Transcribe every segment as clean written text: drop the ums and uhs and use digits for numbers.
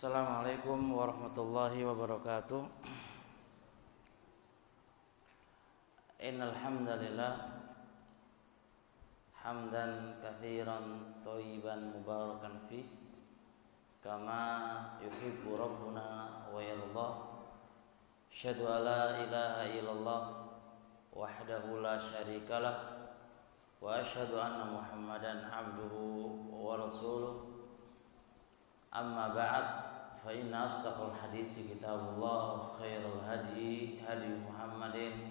Assalamualaikum warahmatullahi wabarakatuh. Innal hamdalillah hamdan katsiran thayyiban mubarakan fi kama yuhibbu rabbuna wa yarda. Asyhadu an la ilaha illallah wahdahu la syarikalah wa asyhadu anna Muhammadan abduhu wa rasuluh. Amma ba'd, fa inna asdaqal hadisi kitabullah, khairul hadi hadi Muhammadin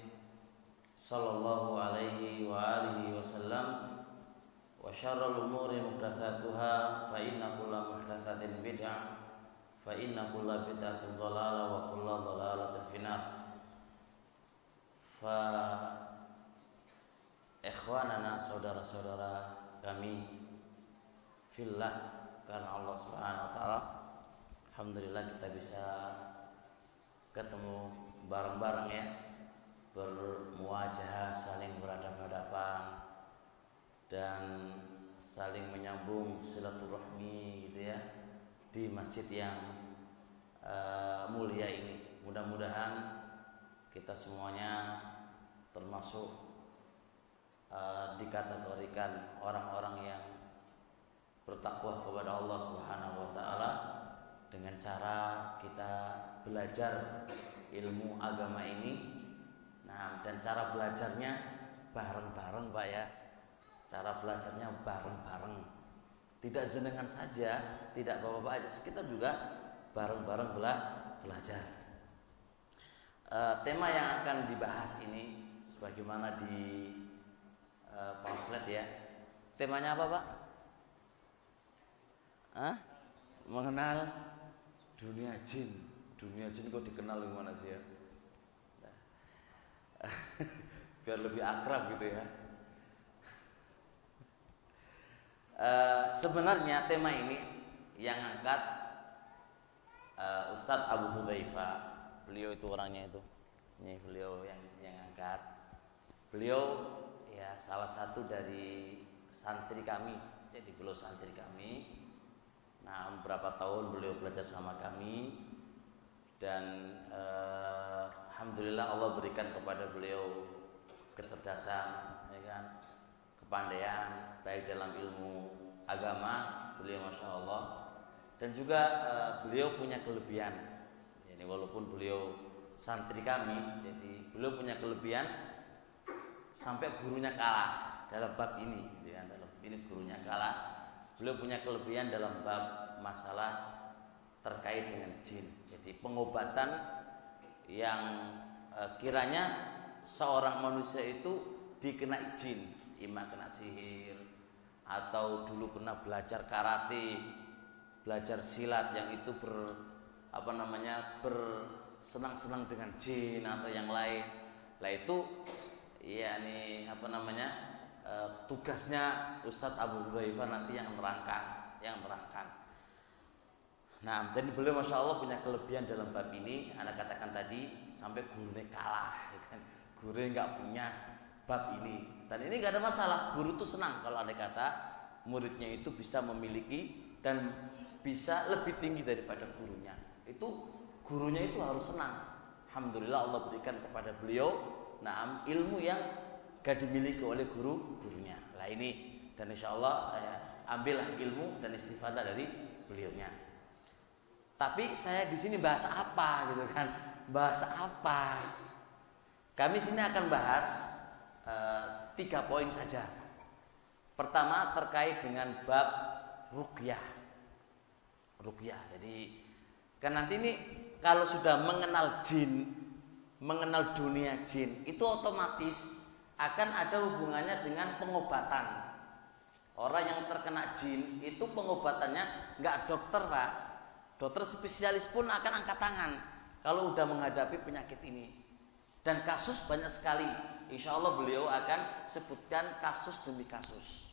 sallallahu alaihi wa alihi wasallam, wa syarrul umuri muhdatsatuha, fa inna kulla muhdatsatin bid'ah, fa inna kulla bid'atin dhalalah, wa kulla dhalalatin finnar. Fa ikhwanana, saudara-saudara kami fillah, karena Allah Subhanahu wa taala, alhamdulillah kita bisa ketemu bareng-bareng ya, bermuajahah, saling berhadapan-hadapan dan saling menyambung silaturahmi gitu ya, di masjid yang mulia ini. Mudah-mudahan kita semuanya termasuk dikategorikan orang-orang yang bertakwa kepada Allah Subhanahu wa taala dengan cara kita belajar ilmu agama ini. Nah, dan cara belajarnya bareng-bareng, Pak ya. Cara belajarnya bareng-bareng. Tidak jenengan saja, tidak Bapak-bapak aja, kita juga bareng-bareng belajar. Tema yang akan dibahas ini sebagaimana di pamflet ya. Temanya apa, Pak? Mengenal dunia jin. Dunia jin kok dikenal gimana sih ya? Nah, biar lebih akrab gitu ya. Sebenarnya tema ini yang angkat Ustadz Abu Hudzaifah. Beliau itu orangnya itu. Ini beliau yang angkat. Beliau ya salah satu dari santri kami. Jadi beliau santri kami. Nah, beberapa tahun beliau belajar sama kami dan alhamdulillah Allah berikan kepada beliau kecerdasan, ya kan, kepandaian baik dalam ilmu agama beliau, masya Allah, dan juga beliau punya kelebihan. Ini walaupun beliau santri kami, jadi beliau punya kelebihan sampai gurunya kalah dalam bab ini, ya, dalam ini gurunya kalah. Beliau punya kelebihan dalam bab masalah terkait dengan jin. Jadi pengobatan yang kiranya seorang manusia itu dikenai jin, imam kena sihir atau dulu pernah belajar karate, belajar silat yang itu bersenang-senang dengan jin atau yang lain. Lah itu ya nih tugasnya Ustadz Abu Hudzaifah nanti yang terangkan. Nah, jadi beliau masya Allah punya kelebihan dalam bab ini. Anda katakan tadi sampai gurunya kalah, ya kan? Gurunya nggak punya bab ini. Dan ini nggak ada masalah. Guru itu senang kalau Anda kata muridnya itu bisa memiliki dan bisa lebih tinggi daripada gurunya. Itu gurunya itu harus senang. Alhamdulillah Allah berikan kepada beliau ilmu yang gak dimiliki oleh gurunya. Lah ini, dan insya Allah ambillah ilmu dan istifadah dari beliaunya. Tapi saya di sini bahas apa gitu kan? Bahas apa? Kami sini akan bahas 3 poin saja. Pertama terkait dengan bab ruqyah. Jadi kan nanti ini kalau sudah mengenal jin, mengenal dunia jin, itu otomatis akan ada hubungannya dengan pengobatan. Orang yang terkena jin itu pengobatannya nggak dokter, Pak. Dokter spesialis pun akan angkat tangan kalau udah menghadapi penyakit ini. Dan kasus banyak sekali. Insya Allah beliau akan sebutkan kasus demi kasus.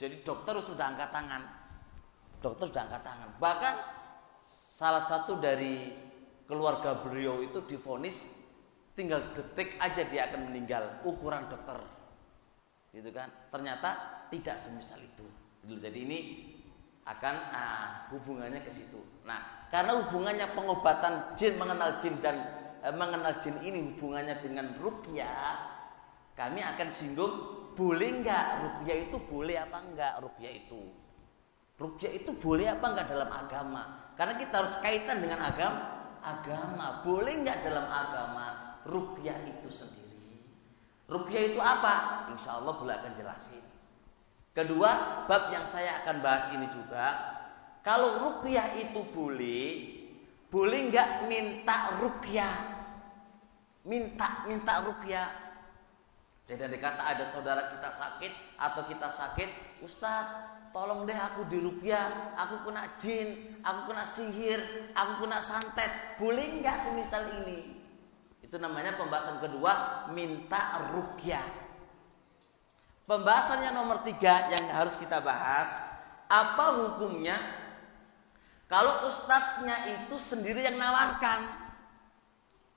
Jadi dokter sudah angkat tangan. Bahkan salah satu dari keluarga beliau itu divonis tinggal detik aja dia akan meninggal, ukuran dokter, gitu kan? Ternyata tidak semisal itu. Jadi ini akan hubungannya ke situ. Nah, karena hubungannya pengobatan jin, mengenal jin dan mengenal jin ini hubungannya dengan ruqyah, kami akan singgung boleh enggak ruqyah itu, boleh apa enggak ruqyah itu. Ruqyah itu boleh apa enggak dalam agama? Karena kita harus kaitan dengan agama. Boleh enggak dalam agama ruqyah itu sendiri? Ruqyah itu apa? Insya Allah boleh akan jelasin. Kedua, bab yang saya akan bahas ini juga, kalau ruqyah itu boleh enggak minta ruqyah? Minta ruqyah. Jadi ada kata ada saudara kita sakit atau kita sakit, Ustadz, tolong deh aku diruqyah, aku kena jin, aku kena sihir, aku kena santet. Boleh enggak semisal ini? Itu namanya pembahasan kedua, minta ruqyah. Pembahasan yang nomor 3 yang harus kita bahas, apa hukumnya kalau ustadznya itu sendiri yang nawarkan?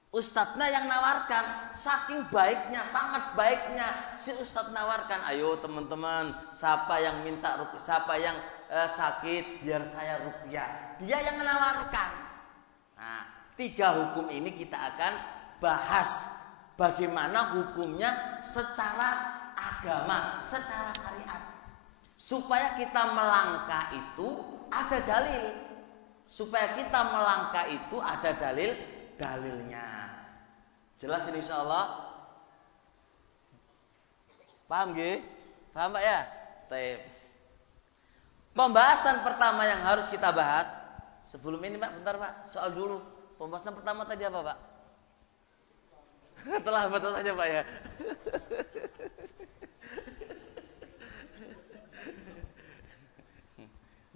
Ustadznya yang nawarkan, saking baiknya, sangat baiknya si ustadz nawarkan, ayo teman-teman, siapa yang minta ruqyah, siapa yang sakit biar saya ruqyah, dia yang menawarkan. Nah, 3 hukum ini kita akan bahas bagaimana hukumnya secara agama, secara syariat, supaya kita melangkah itu ada dalil, supaya kita melangkah itu ada dalilnya. Jelas ini insyaallah. Paham nggih? Paham Pak ya? Baik. Pembahasan pertama yang harus kita bahas, sebelum ini Pak, bentar Pak, soal dulu. Pembahasan pertama tadi apa Pak? Telah betul saja Pak ya.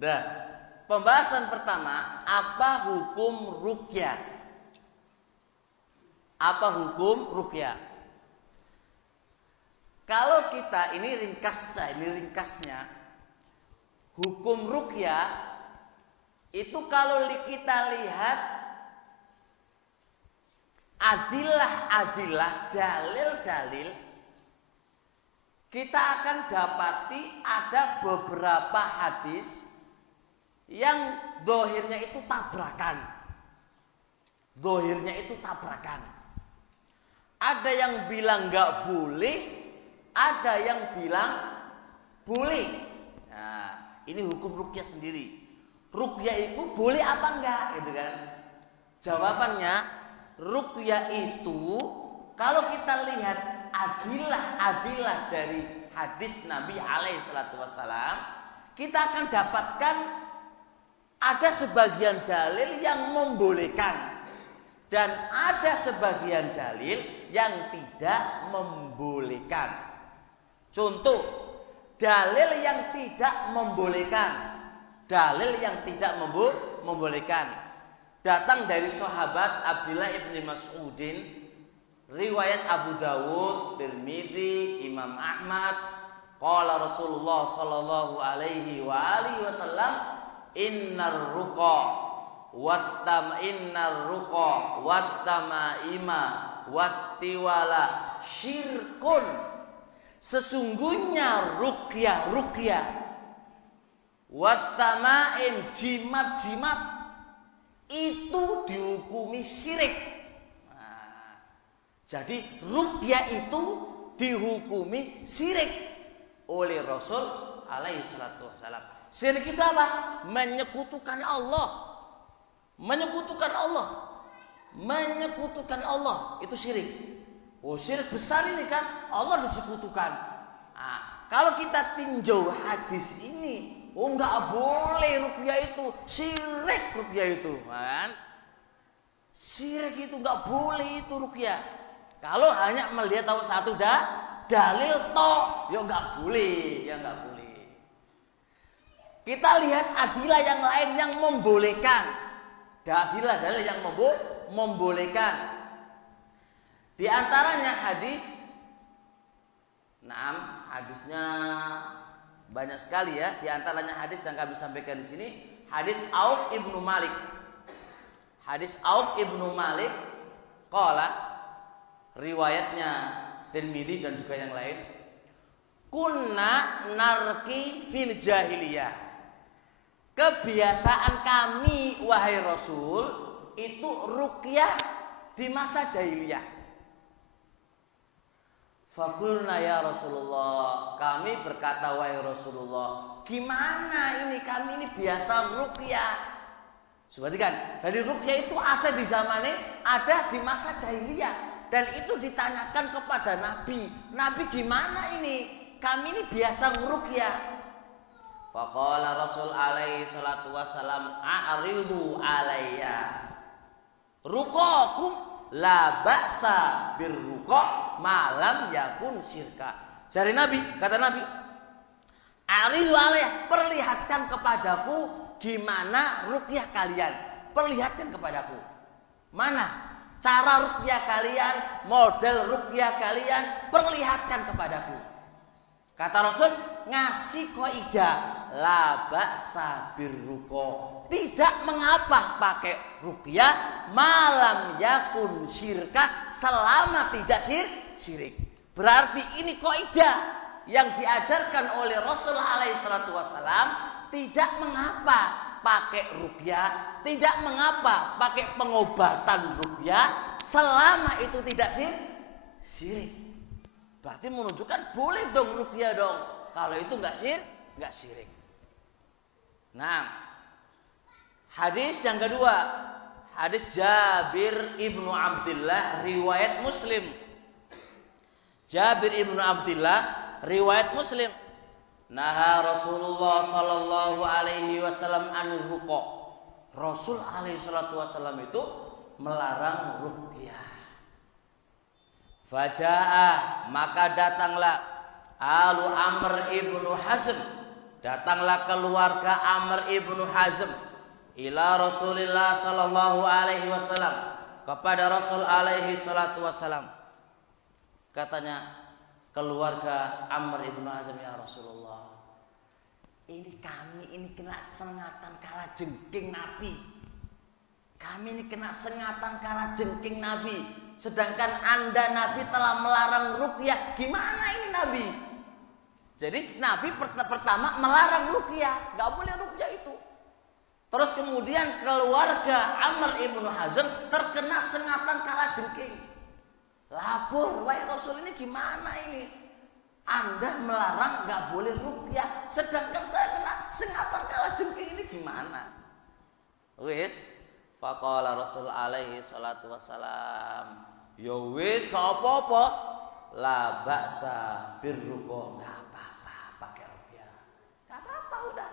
Nah, pembahasan pertama, apa hukum ruqyah? Apa hukum ruqyah? Kalau kita ini ringkasnya, hukum ruqyah itu kalau kita lihat adilah, dalil-dalil, kita akan dapati ada beberapa hadis yang dohirnya itu tabrakan. Ada yang bilang nggak boleh, ada yang bilang boleh. Nah, ini hukum ruqyah sendiri. Ruqyah itu boleh apa enggak, gitu kan? Jawabannya, ruqyah itu kalau kita lihat adilah dari hadis Nabi alaihi salatu wassalam, kita akan dapatkan ada sebagian dalil yang membolehkan dan ada sebagian dalil yang tidak membolehkan. Contoh, dalil yang tidak membolehkan. Datang dari sahabat Abdullah ibn Mas'udin, riwayat Abu Dawud, Tirmidzi, Imam Ahmad, qala Rasulullah sallallahu alaihi wa alihi wasallam, innar ruqa wattamaima wattiwala syirkun. Sesungguhnya ruqyah wattamaim, jimat itu dihukumi syirik. Nah, jadi ruqyah itu dihukumi syirik oleh Rasul alaihi salatu wassalam. Syirik itu apa? Menyekutukan Allah. Itu syirik. Oh, syirik besar ini kan, Allah disekutukan. Nah, kalau kita tinjau hadis ini, oh enggak boleh ruqyah itu, syirik ruqyah itu, kan? Syirik itu enggak boleh itu ruqyah. Kalau hanya melihat tahu satu dalil toh, ya enggak boleh. Kita lihat adilah yang lain yang membolehkan. Adilah dalil yang membolehkan. Di antaranya hadisnya banyak sekali ya. Di antaranya hadis yang kami sampaikan di sini, hadis Auf ibnu Malik. Qala, riwayatnya Tirmidzi dan juga yang lain. Kunna narki fil jahiliyah. kebiasaan kami wahai Rasul itu ruqyah di masa jahiliyah. Faqulna ya Rasulullah, kami berkata wahai Rasulullah, gimana ini, kami ini biasa ruqyah. Perhatikan, dari ruqyah itu ada di zamannya, ada di masa jahiliyah, dan itu ditanyakan kepada Nabi. Nabi gimana ini? Kami ini biasa ruqyah. Faqala Rasul alaihi salatu wassalam, a'ridu alayya ruqakum la ba'sa birruqa malam yakun syirka. Dari Nabi, kata Nabi, a'ridu alayya, perlihatkan kepadaku gimana ruqyah kalian. Perlihatkan kepadaku. Mana cara ruqyah kalian, model ruqyah kalian, perlihatkan kepadaku. Kata Rasul, ngasih kaidah la ba'sa birruqa. Tidak mengapa pakai ruqyah malam yakun syirka, selama tidak syirik. Berarti ini kaidah yang diajarkan oleh Rasul alaihi salatu wasallam. Tidak mengapa pakai ruqyah, tidak mengapa pakai pengobatan ruqyah selama itu tidak syirik. Berarti menunjukkan boleh dong ruqyah dong. Kalau itu enggak syirik. Nah, hadis yang kedua, hadis Jabir ibnu Abdullah riwayat Muslim. Jabir ibnu Abdullah riwayat Muslim. Naha Rasulullah sallallahu alaihi wasallam anil ruqa. Rasul alaihi salatu wasallam itu melarang ruqyah. Fajaa, maka datanglah alu Amr ibnu Hazm. Datanglah keluarga Amr ibnu Hazm ila Rasulillah sallallahu alaihi wasallam, kepada Rasul alaihi salatu wasallam. Katanya keluarga Amr ibnu Hazm, ya Rasulullah, ini kami ini kena sengatan kala jengking Nabi. Kami ini kena sengatan kala jengking Nabi. Sedangkan Anda Nabi telah melarang ruqyah. Gimana ini Nabi? Jadi Nabi pertama melarang ruqyah, nggak boleh ruqyah itu. Terus kemudian keluarga Amr ibnu Hazm terkena sengatan kala jengking. Lapor, wahai Rasul, ini gimana ini? Anda melarang nggak boleh ruqyah, sedangkan saya kena sengatan kala jengking, ini gimana? Wis, faqala Rasul alaihi salatu wassalam, ya wis gak apa-apa, la ba'sa birruqa, gak apa-apa pakai ruqyah, gak apa-apa udah.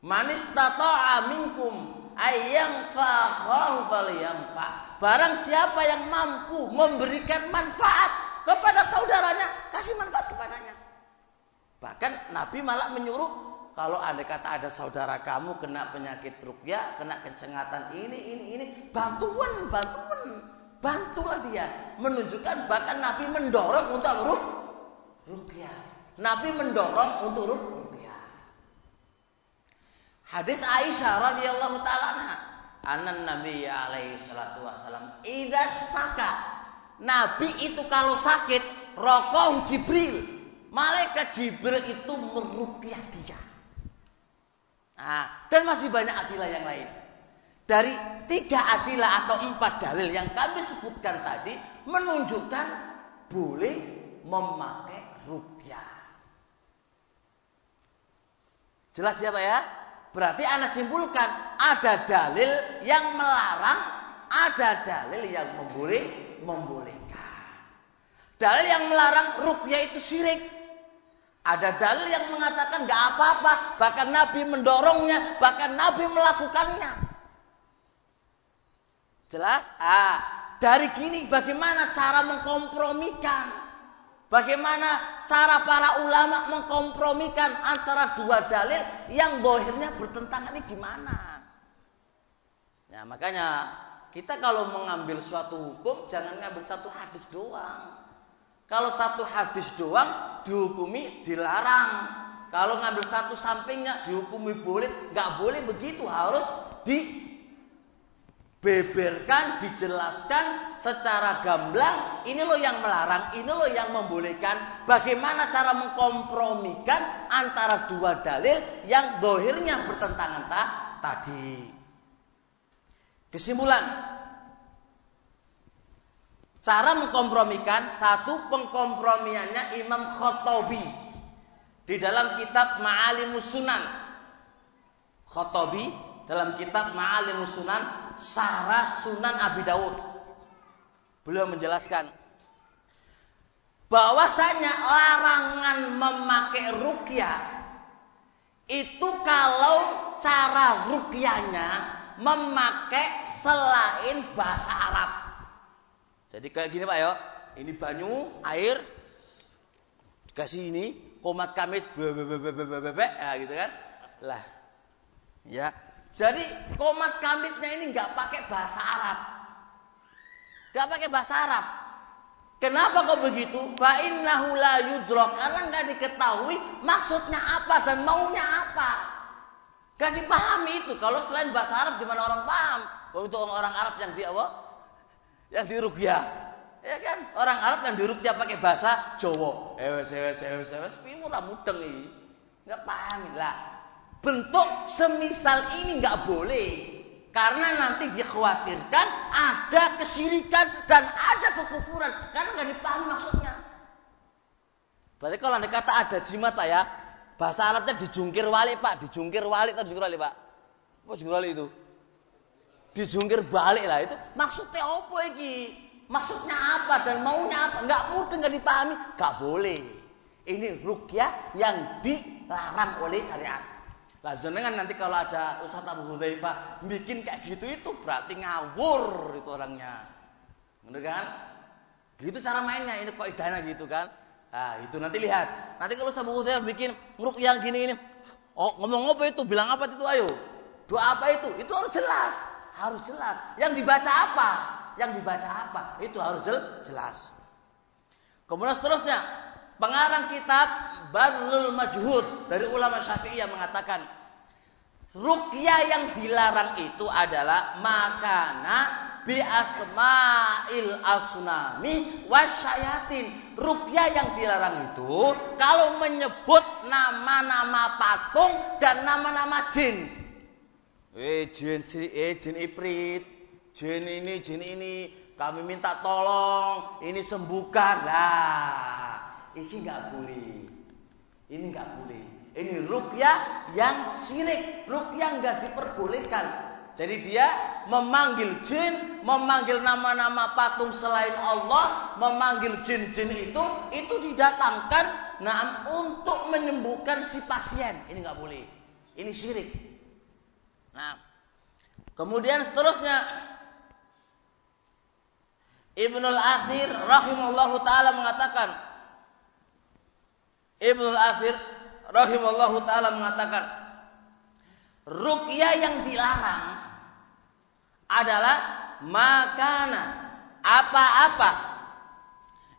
Man istata'a minkum ayyang fa'ahu falyanfa. Barang siapa yang mampu memberikan manfaat kepada saudaranya, kasih manfaat kepadanya. Bahkan Nabi malah menyuruh, kalau andai kata ada saudara kamu kena penyakit ruqyah, kena kecengatan ini, bantulah dia. Menunjukkan bahkan Nabi mendorong untuk ruqyah. Nabi mendorong untuk ruqyah. Hadis Aisyah radhiyallahu taala anha, anan Nabi alaihi salatu wasallam idza staka. Nabi itu kalau sakit, raqahu Jibril. Malaikat Jibril itu meruqyah dia. Nah, dan masih banyak adilah yang lain. Dari 3 adilah atau 4 dalil yang kami sebutkan tadi menunjukkan boleh memakai ruqyah. Jelas ya Pak ya? Berarti Anda simpulkan ada dalil yang melarang, ada dalil yang membolehkan. Dalil yang melarang ruqyah itu syirik. Ada dalil yang mengatakan gak apa-apa, bahkan Nabi mendorongnya, bahkan Nabi melakukannya. Jelas? Dari gini bagaimana cara mengkompromikan? Bagaimana cara para ulama mengkompromikan antara 2 dalil yang zahirnya bertentangan, ini gimana? Ya, makanya kita kalau mengambil suatu hukum jangan ngambil satu hadis doang. Kalau satu hadis doang dihukumi dilarang. Kalau ngambil satu sampingnya dihukumi boleh, nggak boleh begitu, harus beberkan, dijelaskan secara gamblang. Ini loh yang melarang, ini loh yang membolehkan. Bagaimana cara mengkompromikan antara dua dalil yang zahirnya bertentangan tadi. Kesimpulan, cara mengkompromikan, satu, pengkompromiannya Imam Khattabi di dalam kitab Ma'alimus Sunan. Khattabi dalam kitab Ma'alimus Sunan, Syarah Sunan Abi Dawud, beliau menjelaskan bahwasanya larangan memakai ruqyah itu kalau cara ruqyahnya memakai selain bahasa Arab. Jadi kayak gini Pak ya, ini banyu, air, dikasih ini, komat kamit, ya gitu kan. Lah, ya. Jadi komat kamitnya ini nggak pakai bahasa Arab. Nggak pakai bahasa Arab. Kenapa kok begitu? Fa innahu la yudrak, karena nggak diketahui maksudnya apa dan maunya apa. Nggak dipahami itu. Kalau selain bahasa Arab gimana orang paham? Untuk orang Arab yang di apa? Yang di ruqyah. Ya kan? Orang Arab yang di ruqyah pakai bahasa Jawa. Ora mudeng iki. Nggak paham lah. Bentuk semisal ini nggak boleh, karena nanti dikhawatirkan ada kesyirikan dan ada kekufuran karena nggak dipahami maksudnya. Berarti kalau anda kata ada jimat Pak ya, bahasa Arabnya dijungkir wali Pak, dijungkir wali atau dijungkir wali Pak? Apa jungkir wali itu? Dijungkir balik lah itu. Maksudnya apa iki? Maksudnya apa dan maunya apa? Nggak mudah, nggak dipahami, nggak boleh. Ini ruqyah yang dilarang oleh syariat. Lah jenengan nanti kalau ada Ustaz Abu Hudzaifah bikin kayak gitu itu berarti ngawur itu orangnya. Bener kan? Gitu cara mainnya, ini kok idana gitu kan. Nah, itu nanti lihat. Nanti kalau Ustaz Abu Hudzaifah bikin ruqyah gini ini, oh ngomong apa itu? Bilang apa itu ayo? Doa apa itu? Itu harus jelas. Harus jelas. Yang dibaca apa? Yang dibaca apa? Itu harus jelas. Kemudian seterusnya, pengarang kitab Badlul Majhud dari ulama Syafi'iyah mengatakan ruqyah yang dilarang itu adalah makana bi asma'il asnami wasyayatin. Ruqyah yang dilarang itu kalau menyebut nama-nama patung dan nama-nama jin. Jin ifrit, jin ini, kami minta tolong, ini sembuhkan. Lah, ini nggak boleh. Ini nggak boleh. Ini ruqyah yang syirik, ruqyah nggak diperbolehkan. Jadi dia memanggil jin, memanggil nama-nama patung selain Allah, memanggil jin-jin itu didatangkan untuk menyembuhkan si pasien. Ini nggak boleh. Ini syirik. Nah, kemudian seterusnya Ibnul Athir rahimahullahu taala mengatakan, ruqyah yang dilarang adalah makana apa-apa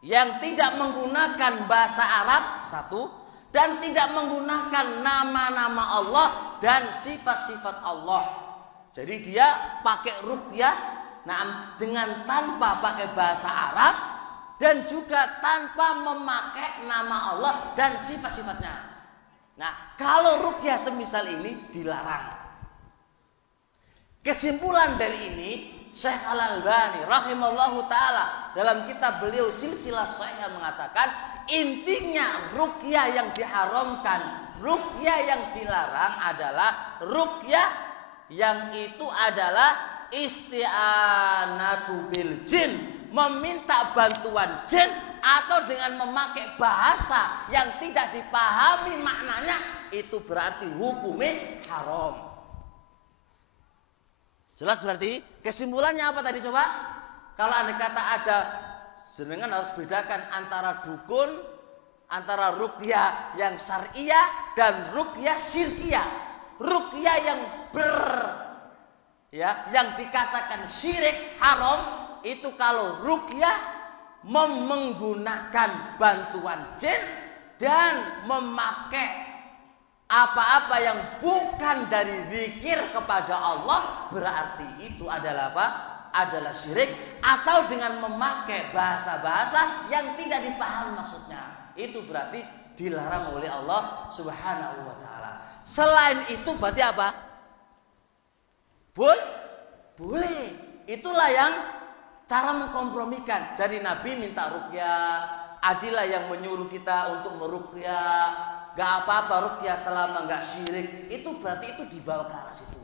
yang tidak menggunakan bahasa Arab satu, dan tidak menggunakan nama-nama Allah dan sifat-sifat Allah. Jadi dia pakai ruqyah dengan tanpa pakai bahasa Arab dan juga tanpa memakai nama Allah dan sifat-sifatnya. Nah, kalau ruqyah semisal ini dilarang. Kesimpulan dari ini, Syekh Al-Albani rahimahullahu taala dalam kitab beliau Silsilah Shahihah mengatakan, intinya ruqyah yang diharamkan, ruqyah yang dilarang adalah ruqyah yang itu adalah isti'anatu bil jin, meminta bantuan jin atau dengan memakai bahasa yang tidak dipahami maknanya, itu berarti hukumnya haram. Jelas berarti? Kesimpulannya apa tadi coba? Kalau Anda kata ada, jenengan harus bedakan antara dukun, antara ruqyah yang syariah dan ruqyah syirkiyah. Ruqyah yang dikatakan syirik haram itu kalau ruqyah menggunakan bantuan jin dan memakai Apa-apa yang bukan dari zikir kepada Allah berarti itu adalah apa? Adalah syirik, atau dengan memakai bahasa-bahasa yang tidak dipahami maksudnya. Itu berarti dilarang oleh Allah Subhanahu wa taala. Selain itu berarti apa? Boleh. Itulah yang cara mengkompromikan. Jadi Nabi minta ruqyah, Adilah yang menyuruh kita untuk meruqyah. Gak apa-apa ruqyah selama gak syirik. Itu berarti itu dibawa ke arah situ.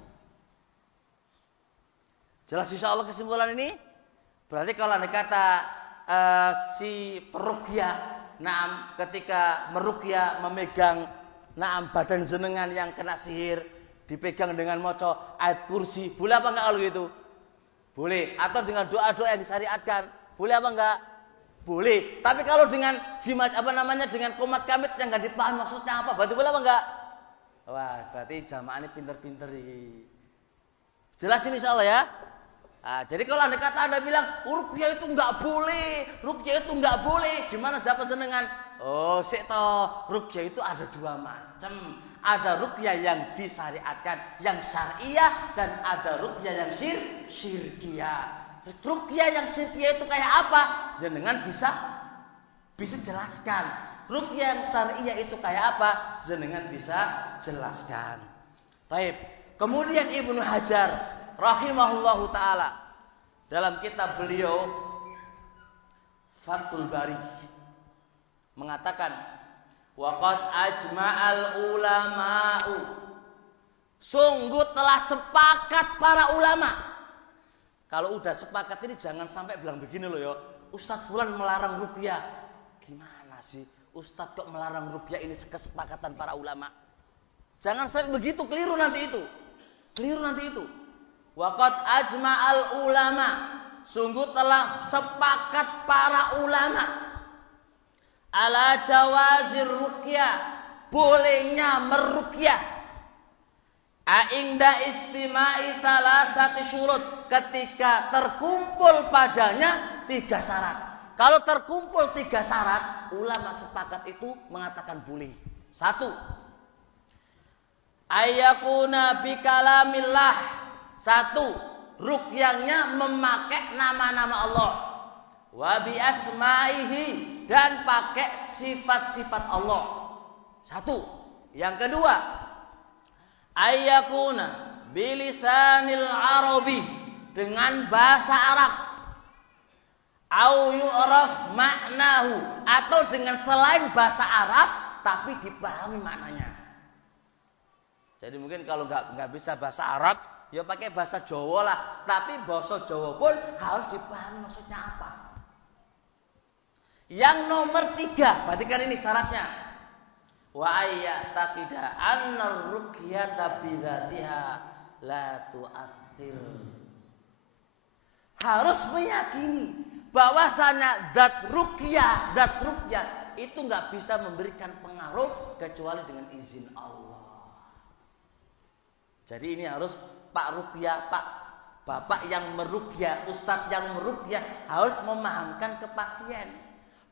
Jelas insya Allah kesimpulan ini? Berarti kalau ada kata si peruqyah, naam ketika meruqyah memegang naam badan jenengan yang kena sihir, dipegang dengan moco ayat kursi, boleh apa enggak kalau gitu? Boleh. Atau dengan doa-doa yang disyariatkan, boleh apa enggak? Boleh. Tapi kalau dengan jimat dengan komat kamit yang enggak dipahami maksudnya apa, berarti boleh apa enggak? Wah, berarti jamaah ini pinter-pinter ini. Jelas ini insyaallah ya. Nah, jadi kalau Anda bilang ruqyah itu enggak boleh, ruqyah itu enggak boleh, gimana jawab jenengan? Oh, sik toh, ruqyah itu ada dua macam. Ada ruqyah yang disyariatkan, yang syariah, dan ada ruqyah yang syirkiyah. Ruqyah yang syirkiyah itu kayak apa? Jenengan bisa jelaskan. Ruqyah yang syariah itu kayak apa? Jenengan bisa jelaskan. Baik. Kemudian Ibnu Hajar rahimahullahu taala dalam kitab beliau Fathul Bari mengatakan, waqad ajma'al ulama'u, sungguh telah sepakat para ulama. Kalau udah sepakat ini jangan sampai bilang begini loh ya, Ustadz Fulan melarang ruqyah. Gimana sih Ustadz kok melarang ruqyah? Ini kesepakatan para ulama. Jangan sampai begitu, keliru nanti itu. Waqad ajma'al ulama, sungguh telah sepakat para ulama ala jawazir ruqyah, bolehnya meruqyah. Ainda istima'i salasati syurut, ketika terkumpul padanya 3 syarat. Kalau terkumpul 3 syarat, ulama sepakat itu mengatakan boleh. 1, ayyakuna bikalamillah. 1, ruqyahnya memakai nama-nama Allah. Wa bi asma'ihi, dan pakai sifat-sifat Allah. 1. Yang kedua, ayyakuna bilisanil arabi, dengan bahasa Arab. Au yu'raf maknahu, atau dengan selain bahasa Arab tapi dipahami maknanya. Jadi mungkin kalau nggak bisa bahasa Arab, ya pakai bahasa Jawa lah. Tapi bahasa Jawa pun harus dipahami maksudnya apa. Yang nomor 3, berarti kan ini syaratnya. Wa ayyataqida anna ruqyata bidzatiha la tu'athir. Harus meyakini bahwasanya zat ruqyah itu nggak bisa memberikan pengaruh kecuali dengan izin Allah. Jadi ini harus Pak Ruqyah, Bapak yang meruqyah, Ustadz yang meruqyah harus memahamkan ke pasien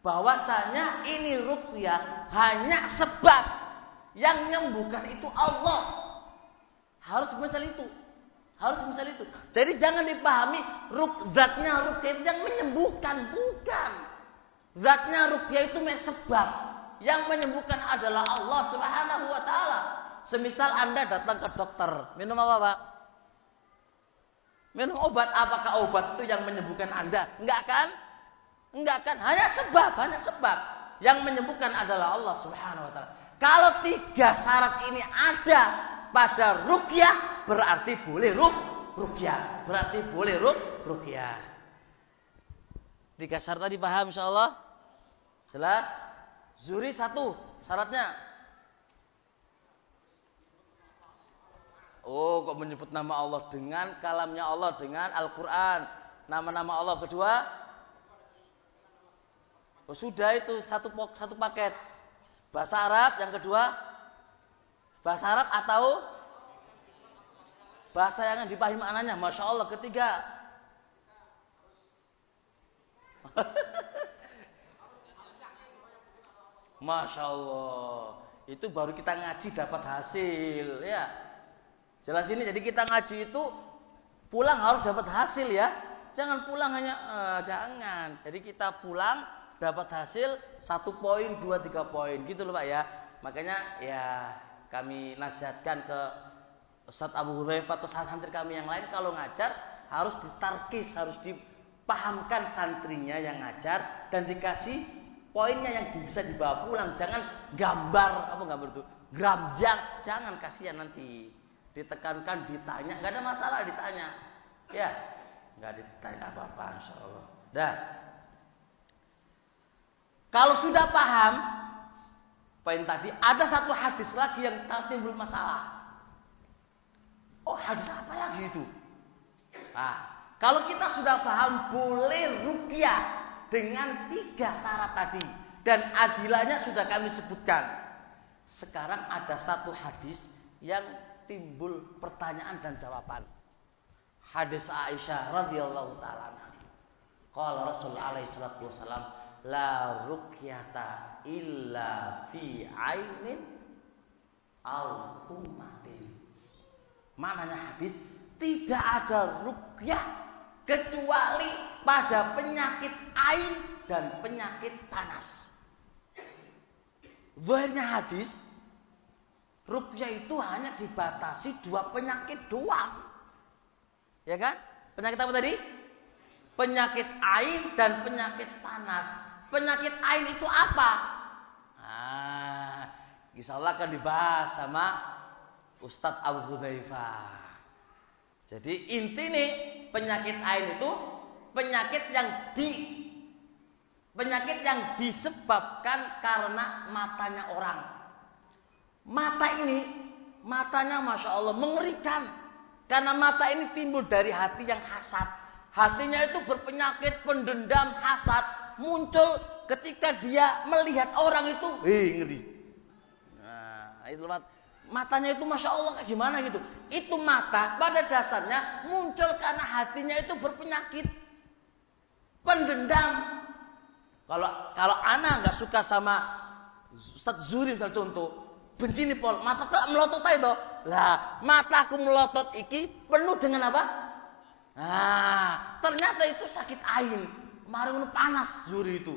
bahwasanya ini ruqyah hanya sebab, yang menyembuhkan itu Allah. Harus misal itu. Jadi jangan dipahami zatnya ruqyah yang menyembuhkan, bukan. Zatnya ruqyah itu sebab, yang menyembuhkan adalah Allah Subhanahu wa taala. Semisal Anda datang ke dokter, minum apa Pak? Minum obat, apakah obat itu yang menyembuhkan Anda? Enggak kan? Hanya sebab. Yang menyembuhkan adalah Allah Subhanahu wa taala. Kalau 3 syarat ini ada pada ruqyah, berarti boleh ruqyah. 3 syarat tadi paham insyaallah? Jelas? Zuri 1 syaratnya. Oh, kok menyebut nama Allah dengan kalamnya Allah, dengan Al-Quran. Nama-nama Allah. Kedua, oh, sudah itu satu paket. Bahasa Arab. Yang kedua, bahasa Arab atau bahasa yang dipahami maknanya. Masya Allah. Ketiga, Masya Allah. Itu baru kita ngaji dapat hasil ya. Jelas ini, jadi kita ngaji itu pulang harus dapat hasil ya. Jangan pulang hanya jangan. Jadi kita pulang dapat hasil 1 poin, 2, 3 poin gitu loh Pak ya. Makanya ya kami nasihatkan ke Ustadz Abu Hudzaifah atau santri kami yang lain, kalau ngajar harus ditarkis, harus dipahamkan santrinya yang ngajar dan dikasih poinnya yang bisa dibawa pulang. Jangan gambar itu gramjang, jangan, kasihan nanti ditekankan, ditanya, nggak ada masalah ditanya ya, nggak ditanya apa-apa insyaallah. Dah, kalau sudah paham poin tadi, ada satu hadis lagi yang timbul masalah. Oh, hadis apa lagi itu? Nah, kalau kita sudah paham boleh ruqyah dengan 3 syarat tadi dan adilahnya sudah kami sebutkan. Sekarang ada satu hadis yang timbul pertanyaan dan jawaban. Hadis Aisyah radhiyallahu taala anha. Qala Rasulullah alaihi salatu wasalam, la ruqyata illa fi ainin aw hummatin. Maknanya hadis, tidak ada ruqyah kecuali pada penyakit ain dan penyakit panas. Zahirnya hadis, ruqyah itu hanya dibatasi 2 penyakit doang. Ya kan? Penyakit apa tadi? Penyakit ain dan penyakit panas. Penyakit ain itu apa? Insyaallah akan dibahas sama Ustadz Abu Hudzaifah. Jadi inti nih, penyakit ain itu penyakit yang disebabkan karena matanya orang. Mata ini, matanya Masya Allah mengerikan. Karena mata ini timbul dari hati yang hasad. Hatinya itu berpenyakit pendendam, hasad. Muncul ketika dia melihat orang itu, ngeri. Nah, itu matanya itu Masya Allah kayak gimana gitu. Itu mata pada dasarnya muncul karena hatinya itu berpenyakit pendendam. Kalau anak nggak suka sama Ustadz Zuri misal contoh, benci nih pol, mata kok melotot itu. Lah, mataku melotot iki penuh dengan apa? Nah, ternyata itu sakit ain. Marun panas Zuri itu.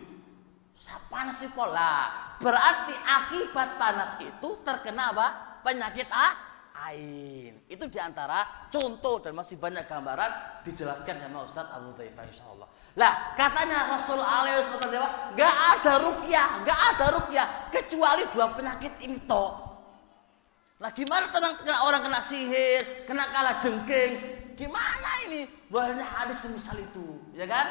Panas sih pol. Lah, berarti akibat panas itu terkena apa? Penyakit ain. Itu diantara contoh dan masih banyak gambaran dijelaskan sama Ustadz Abu Hudzaifah insyaallah. Lah, katanya Rasul alaihi wasallam enggak ada ruqyah kecuali 2 penyakit ini toh. Lah gimana orang kena sihir, kena kala jengking? Gimana ini? Banyak hadis semisal itu, ya kan?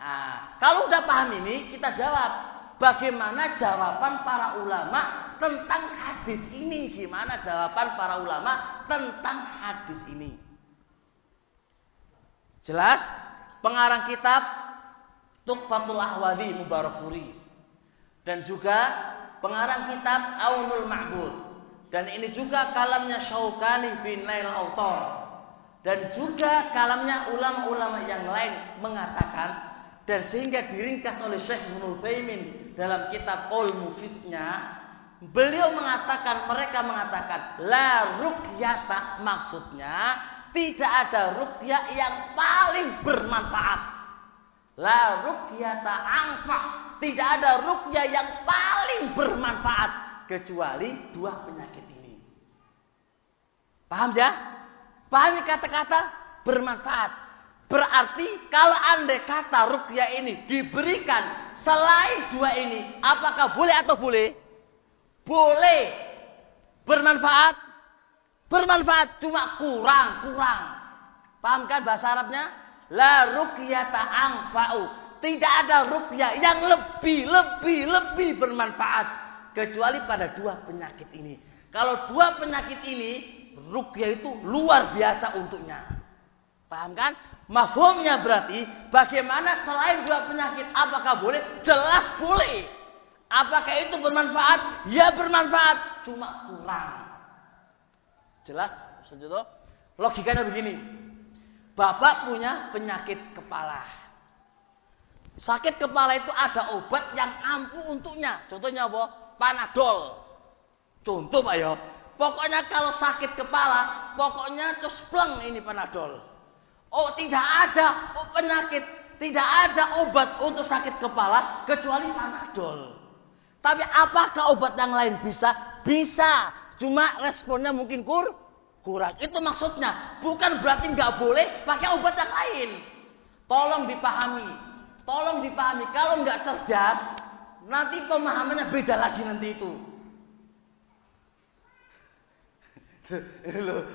Nah, kalau udah paham ini, kita jawab. Bagaimana jawaban para ulama tentang hadis ini? Gimana jawaban para ulama tentang hadis ini? Jelas? Pengarang kitab Tuhfatul Ahwadhi Mubarakfuri dan juga pengarang kitab Aunul Ma'bud, dan ini juga kalamnya Syaukani fi Nail Autar, dan juga kalamnya ulama-ulama yang lain mengatakan, dan sehingga diringkas oleh Syekh Ibnu Utsaimin dalam kitab Qaul Mufidnya, beliau mengatakan, mereka mengatakan la ruqyata, maksudnya tidak ada ruqyah yang paling bermanfaat. La ruqyata anfa, tidak ada ruqyah yang paling bermanfaat kecuali 2 penyakit ini. Paham ya? Pahami kata-kata bermanfaat. Berarti kalau andai kata ruqyah ini diberikan selain 2 ini, apakah boleh atau boleh? Boleh. Bermanfaat? Bermanfaat, cuma kurang. Paham kan bahasa Arabnya? La ruqyata anfa'u. Tidak ada ruqyah yang lebih bermanfaat kecuali pada 2 penyakit ini. Kalau 2 penyakit ini, ruqyah itu luar biasa untuknya. Paham kan? Mafhumnya berarti bagaimana selain 2 penyakit, apakah boleh? Jelas boleh. Apakah itu bermanfaat? Ya bermanfaat, cuma kurang. Jelas? Setuju? Logikanya begini. Bapak punya penyakit kepala. Sakit kepala itu ada obat yang ampuh untuknya. Contohnya apa? Panadol. Contoh Pak ya. Pokoknya kalau sakit kepala, pokoknya cospleng ini Panadol. Oh tidak ada penyakit, tidak ada obat untuk sakit kepala kecuali Panadol. Tapi apakah obat yang lain bisa? Bisa. Cuma responnya mungkin kurang. Itu maksudnya. Bukan berarti nggak boleh pakai obat yang lain. Tolong dipahami. Kalau nggak cerdas, nanti pemahamannya beda lagi nanti itu.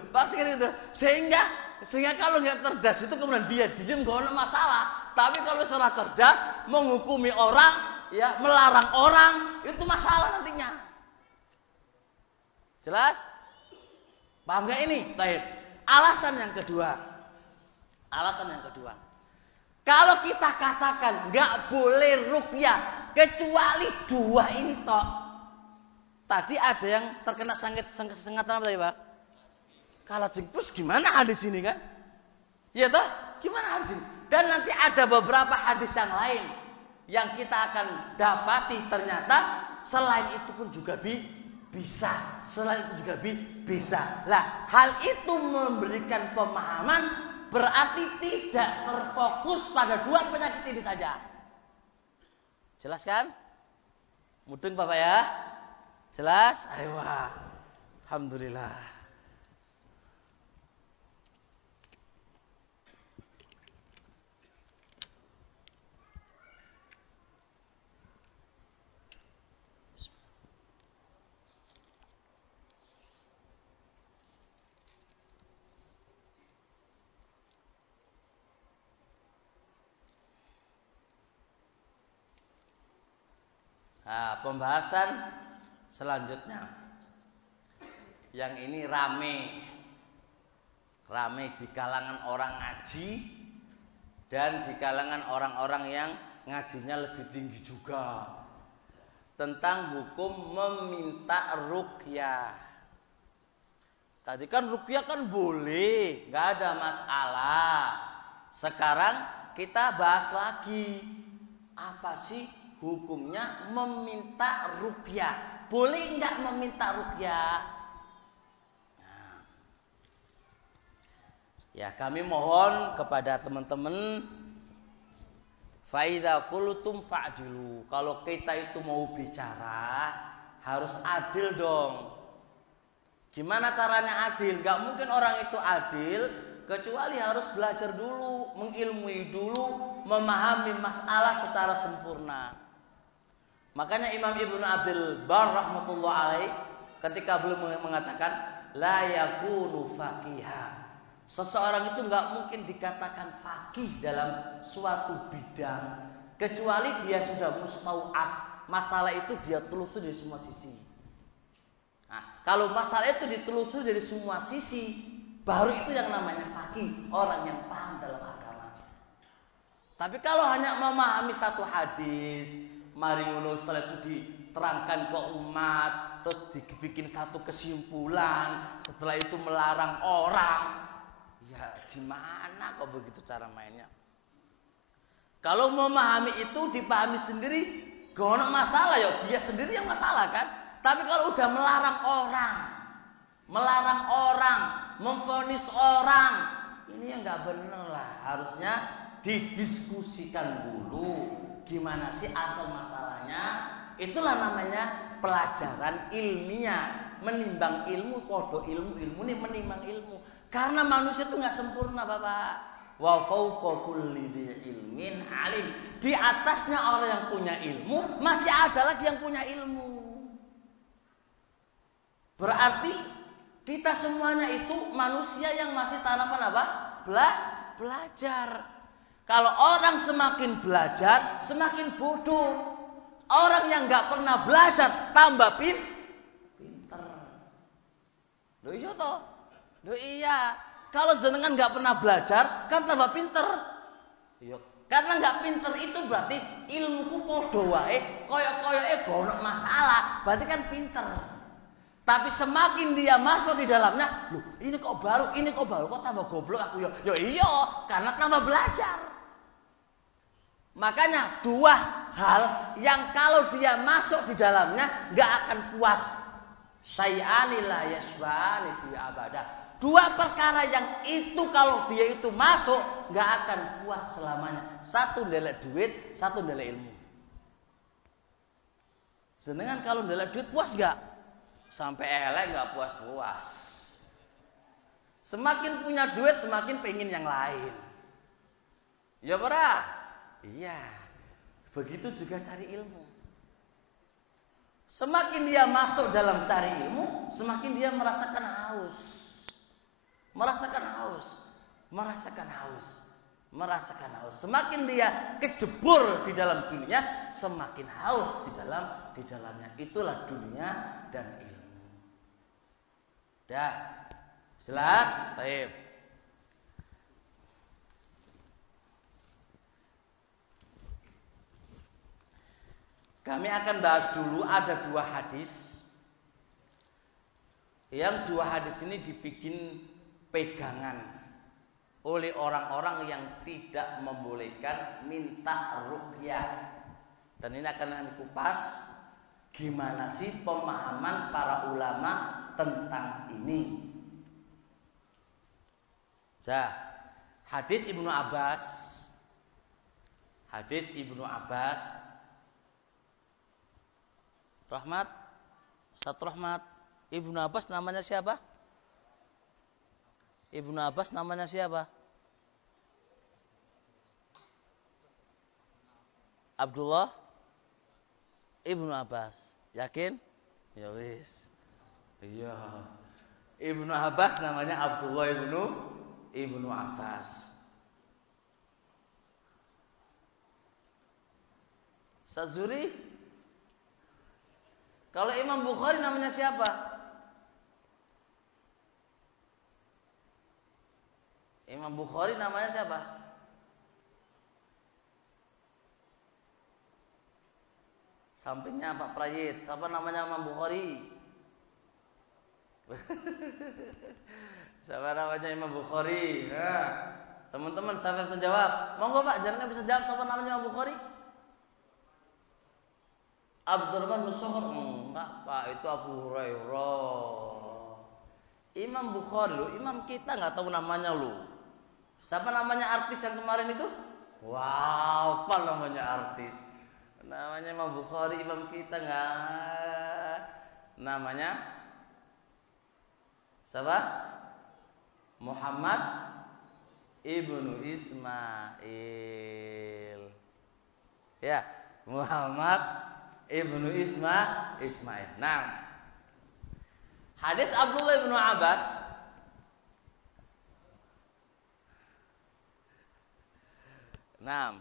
Pasti kan itu. Sehingga kalau nggak cerdas itu kemudian dia diem gak ada masalah. Tapi kalau secara cerdas menghukumi orang, ya melarang orang, itu masalah nantinya. Jelas? Paham gak ini? Baik. Alasan yang kedua. Kalau kita katakan nggak boleh ruqyah kecuali dua ini toh. Tadi ada yang terkena sengatan apa tadi Pak? Kalau jengpus gimana hadis ini kan? Iya toh? Gimana hadis ini? Dan nanti ada beberapa hadis yang lain yang kita akan dapati ternyata selain itu pun juga bisa. Lah, hal itu memberikan pemahaman berarti tidak terfokus pada dua penyakit ini saja. Jelas kan? Mudeng Bapak ya? Jelas? Ayo. Alhamdulillah. Nah, pembahasan selanjutnya. Yang ini rame di kalangan orang ngaji dan di kalangan orang-orang yang ngajinya lebih tinggi juga. Tentang hukum meminta ruqyah. Tadi kan ruqyah kan boleh, nggak ada masalah. Sekarang kita bahas lagi. Apa sih hukumnya meminta ruqyah? Boleh enggak meminta ruqyah? Nah, ya kami mohon kepada teman-teman, faidza qultum fa'dilu. Kalau kita itu mau bicara harus adil dong. Gimana caranya adil? Enggak mungkin orang itu adil kecuali harus belajar dulu, mengilmui dulu, memahami masalah secara sempurna. Makanya Imam Ibnu Abdul Bar rahmatullah alaih ketika beliau mengatakan la yakunu faqiha. Seseorang itu enggak mungkin dikatakan faqih dalam suatu bidang kecuali dia sudah mustau'ab. Masalah itu dia telusuri dari semua sisi. Nah, kalau masalah itu ditelusuri dari semua sisi, baru itu yang namanya faqih, orang yang paham dalam agama. Tapi kalau hanya memahami satu hadis, mari ngono setelah itu diterangkan ke umat, terus dibikin satu kesimpulan, setelah itu melarang orang. Ya gimana kok begitu cara mainnya? Kalau memahami itu dipahami sendiri, gak ada masalah ya, dia sendiri yang masalah kan. Tapi kalau udah melarang orang, memvonis orang, ini yang nggak benar lah. Harusnya didiskusikan dulu. Gimana sih asal masalahnya? Itulah namanya pelajaran ilmiah. Menimbang ilmu, podo ilmu ini menimbang ilmu. Karena manusia itu nggak sempurna, Bapak. Wa fauqa kulli ilmin alim. Di atasnya orang yang punya ilmu, masih ada lagi yang punya ilmu. Berarti kita semuanya itu manusia yang masih tanaman apa? Belajar. Kalau orang semakin belajar, semakin bodoh. Orang yang nggak pernah belajar tambah pinter. Loh iya toh? Loh iya. Kalau jenengan nggak pernah belajar, kan tambah pinter. Iya. Karena nggak pinter itu berarti ilmuku podo wae, koyok-koyoke gak masalah. Berarti kan pinter. Tapi semakin dia masuk di dalamnya, loh ini kok baru, kok tambah goblok aku ya. Ya iya, karena tambah belajar. Makanya dua hal yang kalau dia masuk di dalamnya nggak akan puas. Syai'ani la yashba'ani fi abadah. Dua perkara yang itu kalau dia itu masuk nggak akan puas selamanya. Satu ndelok duit, satu ndelok ilmu. Senengan kalau ndelok duit puas nggak? Sampai elek nggak puas-puas. Semakin punya duit semakin pengen yang lain. Ya para? Iya. Begitu juga cari ilmu. Semakin dia masuk dalam cari ilmu, semakin dia merasakan haus. Merasakan haus. Merasakan haus. Merasakan haus. Semakin dia kejebur di dalam dunia, semakin haus di dalamnya. Itulah dunia dan ilmu. Dah. Jelas? Baik. Kami akan bahas dulu ada dua hadis. Yang dua hadis ini dibikin pegangan oleh orang-orang yang tidak membolehkan minta ruqyah. Dan ini akan kami kupas gimana sih pemahaman para ulama tentang ini. Hadis Ibnu Abbas. Hadis Ibnu Abbas. Rahmat, Ustaz Rahmat. Ibnu Abbas namanya siapa? Ibnu Abbas namanya siapa? Abdullah Ibnu Abbas. Yakin? Ya wis. Iya. Ibnu Abbas namanya Abdullah Ibnu Abbas. Ustaz Zuri? Kalau Imam Bukhari namanya siapa? Imam Bukhari namanya siapa? Sampingnya Pak Prayit. Siapa namanya Imam Bukhari? Siapa namanya Imam Bukhari? Nah, teman-teman siapa bisa jawab? Monggo Pak, jangan bisa jawab siapa namanya Imam Bukhari? Abdurrahman bin Sukhr. Enggak Pak, itu Abu Hurairah. Imam Bukhari lo, imam kita nggak tahu namanya lo. Siapa namanya artis yang kemarin itu? Wow, apa namanya artis? Namanya Imam Bukhari, imam kita nggak. Namanya siapa? Muhammad Ibnu Ismail. Ya, Muhammad Ibnu Ismail. Nah, hadis Abdullah bin Abbas. Nah,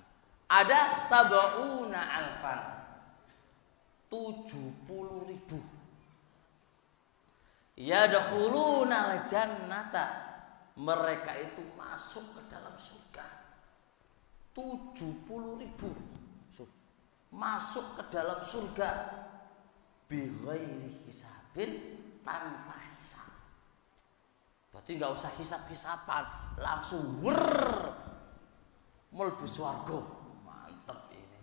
ada sab'una alfan, 70.000. Yadkhuluna al-jannata, mereka itu masuk ke dalam surga. 70.000 masuk ke dalam surga bighairi hisabin, tanpa hisab. Berarti nggak usah hisab-hisaban, langsung mlebu swarga. Mantap ini.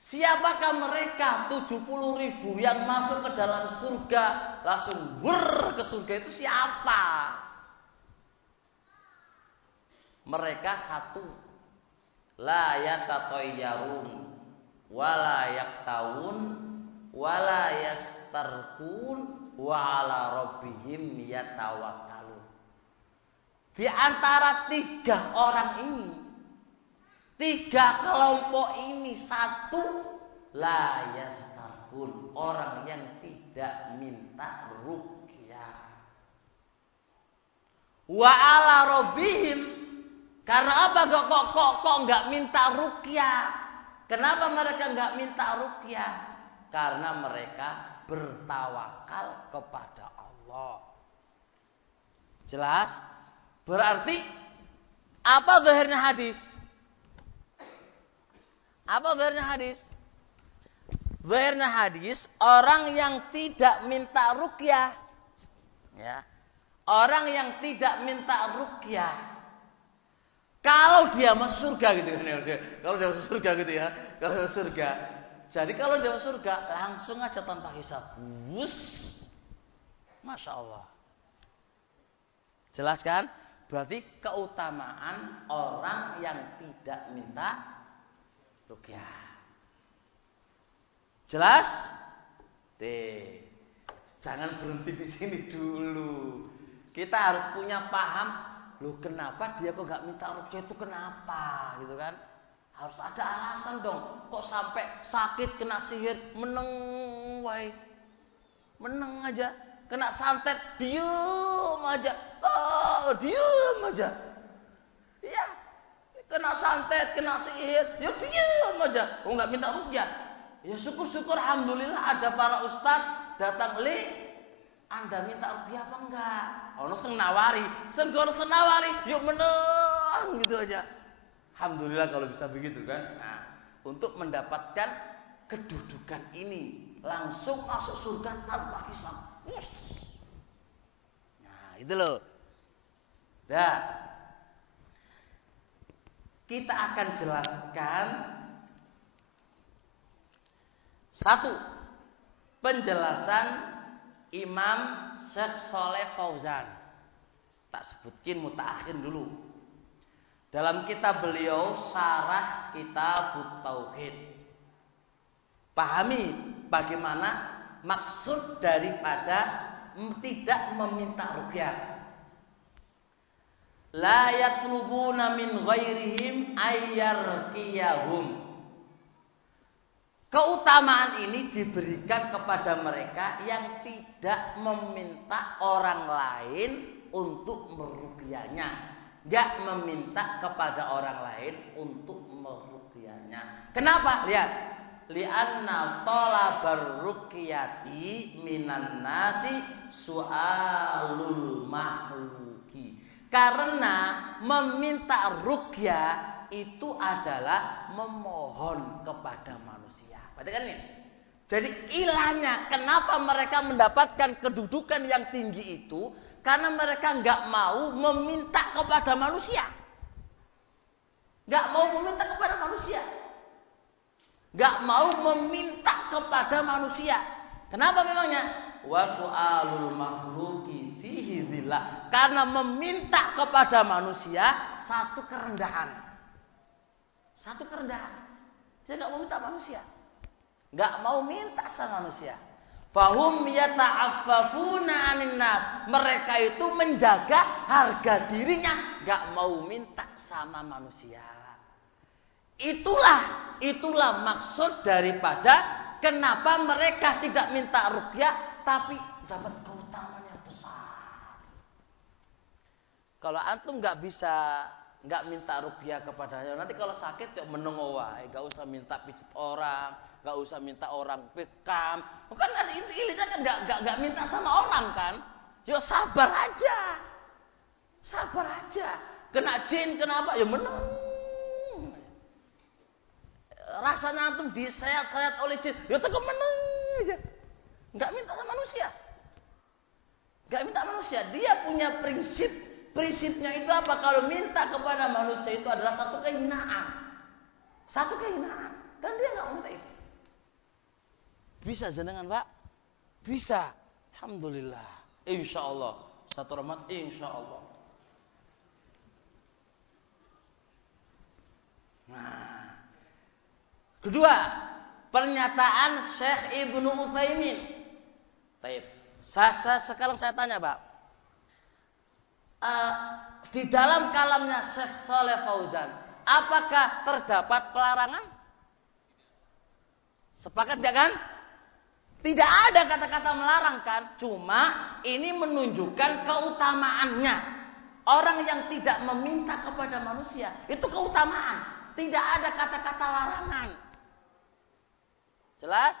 Siapakah mereka 70.000 yang masuk ke dalam surga langsung ke surga itu siapa? Mereka satu, la yatatayyarun wala yaktawun wala yastarqun wa ala rabbihim yatawakkalun. Di antara tiga orang ini, tiga kelompok ini, satu, la yastarqun, orang yang tidak minta ruqyah. Wa ala rabbihim, karena apa kok nggak minta ruqyah? Kenapa mereka nggak minta ruqyah? Karena mereka bertawakal kepada Allah. Jelas? Berarti apa zahirnya hadis? Apa zahirnya hadis? Zahirnya hadis, orang yang tidak minta ruqyah, ya, orang yang tidak minta ruqyah, kalau dia masuk surga gitu kan, kalau dia masuk surga gitu ya, kalau masuk surga, Jadi kalau dia masuk surga langsung aja tanpa hisab. Wus. Masya Allah. Jelas kan? Berarti keutamaan orang yang tidak minta ruqyah. Jelas? Jangan berhenti di sini dulu. Kita harus punya paham, loh kenapa dia kok nggak minta ruqyah itu kenapa, gitu kan? Harus ada alasan dong. Kok sampai sakit kena sihir meneng wae. Meneng aja. Kena santet diem aja. Oh, diem aja. Iya. Kena santet, kena sihir, ya diem aja. Oh nggak minta ruqyah. Ya syukur-syukur alhamdulillah ada para ustaz datang, Anda minta ruqyah apa enggak? Ono sing nawari, yuk meneng gitu aja. Alhamdulillah kalau bisa begitu kan. Nah, untuk mendapatkan kedudukan ini langsung masuk surga tanpa hisab. Nah, itu loh. Dah. Kita akan jelaskan satu penjelasan Imam Syekh Shalih Fauzan. Tak sebutkin mutaakhir dulu. Dalam kitab beliau Syarah Kitabut Tauhid. Pahami bagaimana maksud daripada tidak meminta ruqyah. La yatlubuna min ghairihim ayyarqiyahum. Keutamaan ini diberikan kepada mereka yang tidak meminta orang lain untuk meruqyahnya. Enggak meminta kepada orang lain untuk meruqyahnya. Kenapa? Lihat. Li'anna talabar ruqyati minan nasi su'alul makhluki. Karena meminta ruqyah itu adalah memohon kepada manusia. Perhatikan ini. Jadi ilahnya kenapa mereka mendapatkan kedudukan yang tinggi itu? Karena mereka nggak mau meminta kepada manusia. Nggak mau meminta kepada manusia. Nggak mau meminta kepada manusia. Kenapa memangnya? Wa su'alul makhluki fihi dhillah. Karena meminta kepada manusia satu kerendahan. Satu kerendahan. Saya nggak mau minta manusia. Nggak mau minta sama manusia. Fahum yata'affafuna 'anil nas. Mereka itu menjaga harga dirinya, enggak mau minta sama manusia. Itulah maksud daripada kenapa mereka tidak minta ruqyah tapi dapat keutamaan yang besar. Kalau antum enggak minta ruqyah kepadanya, nanti kalau sakit ya menengo wae, enggak usah minta pijit orang. Gak usah minta orang bekam. Kan intinya kan gak minta sama orang kan. Ya sabar aja. Sabar aja. Kena jin, kenapa? Ya meneng. Rasanya antum disayat-sayat oleh jin. Ya tetap meneng aja. Gak minta sama manusia. Gak minta manusia. Dia punya prinsip. Prinsipnya itu apa? Kalau minta kepada manusia itu adalah satu kehinaan. Satu kehinaan. Dan dia gak minta itu. Bisa jenengan Pak? Bisa. Alhamdulillah. Insya Allah. Satu rahmat insya Allah. Nah. Kedua. Pernyataan Syekh Ibnu Utsaimin. Baik. Sekarang saya tanya Pak. Di dalam kalamnya Syekh Shalih Fauzan. Apakah terdapat pelarangan? Sepakat tidak kan? Tidak ada kata-kata melarang kan? Cuma ini menunjukkan keutamaannya. Orang yang tidak meminta kepada manusia. Itu keutamaan. Tidak ada kata-kata larangan. Jelas?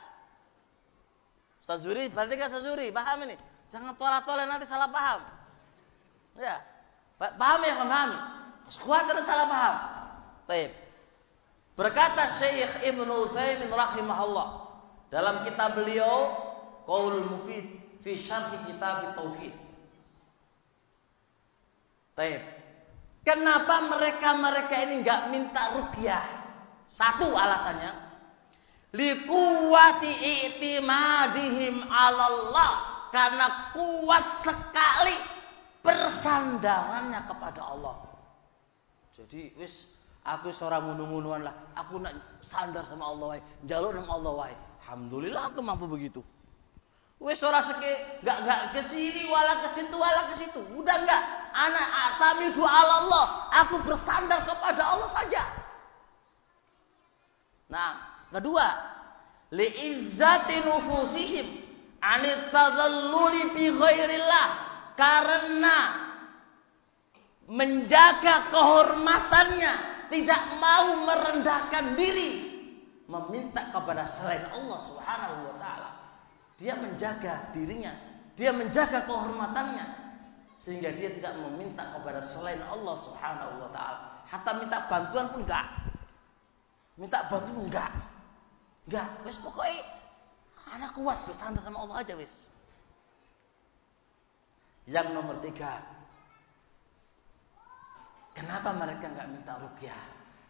Ustaz Zuri, berarti kan Ustaz Zuri? Paham ini? Jangan tolak-tolak nanti salah paham. Ya. Paham ya? Paham. Khawatir salah paham. Baik. Berkata Syekh Ibnu Utsaimin rahimahullah. Dalam kitab beliau Qaulul Mufid fi Syarh Kitab Tauhid. Baik. Kenapa mereka ini enggak minta ruqyah? Satu alasannya, Liquwati i'timadihim 'ala Allah, karena kuat sekali bersandarannya kepada Allah. Jadi wis aku seorang ngunu-ngunuan lah, aku nak sandar sama Allah wae, njaluk nang Allah wae. Alhamdulillah aku mampu begitu. Wis ora seke enggak ke sini wala ke situ. Udah enggak. Ana atamidu 'ala Allah. Aku bersandar kepada Allah saja. Nah, kedua, li'izzati nufusihim 'anit tadhalluli bi ghairillah, karena menjaga kehormatannya, tidak mau merendahkan diri, meminta kepada selain Allah Subhanahu wa taala. Dia menjaga dirinya, dia menjaga kehormatannya, sehingga dia tidak meminta kepada selain Allah Subhanahu wa taala. Hatta minta bantuan pun enggak. Minta bantuan enggak. Enggak, wis pokoknya anak kuat bersandar sama Allah aja wis. Yang nomor 3. Kenapa mereka enggak minta ruqyah?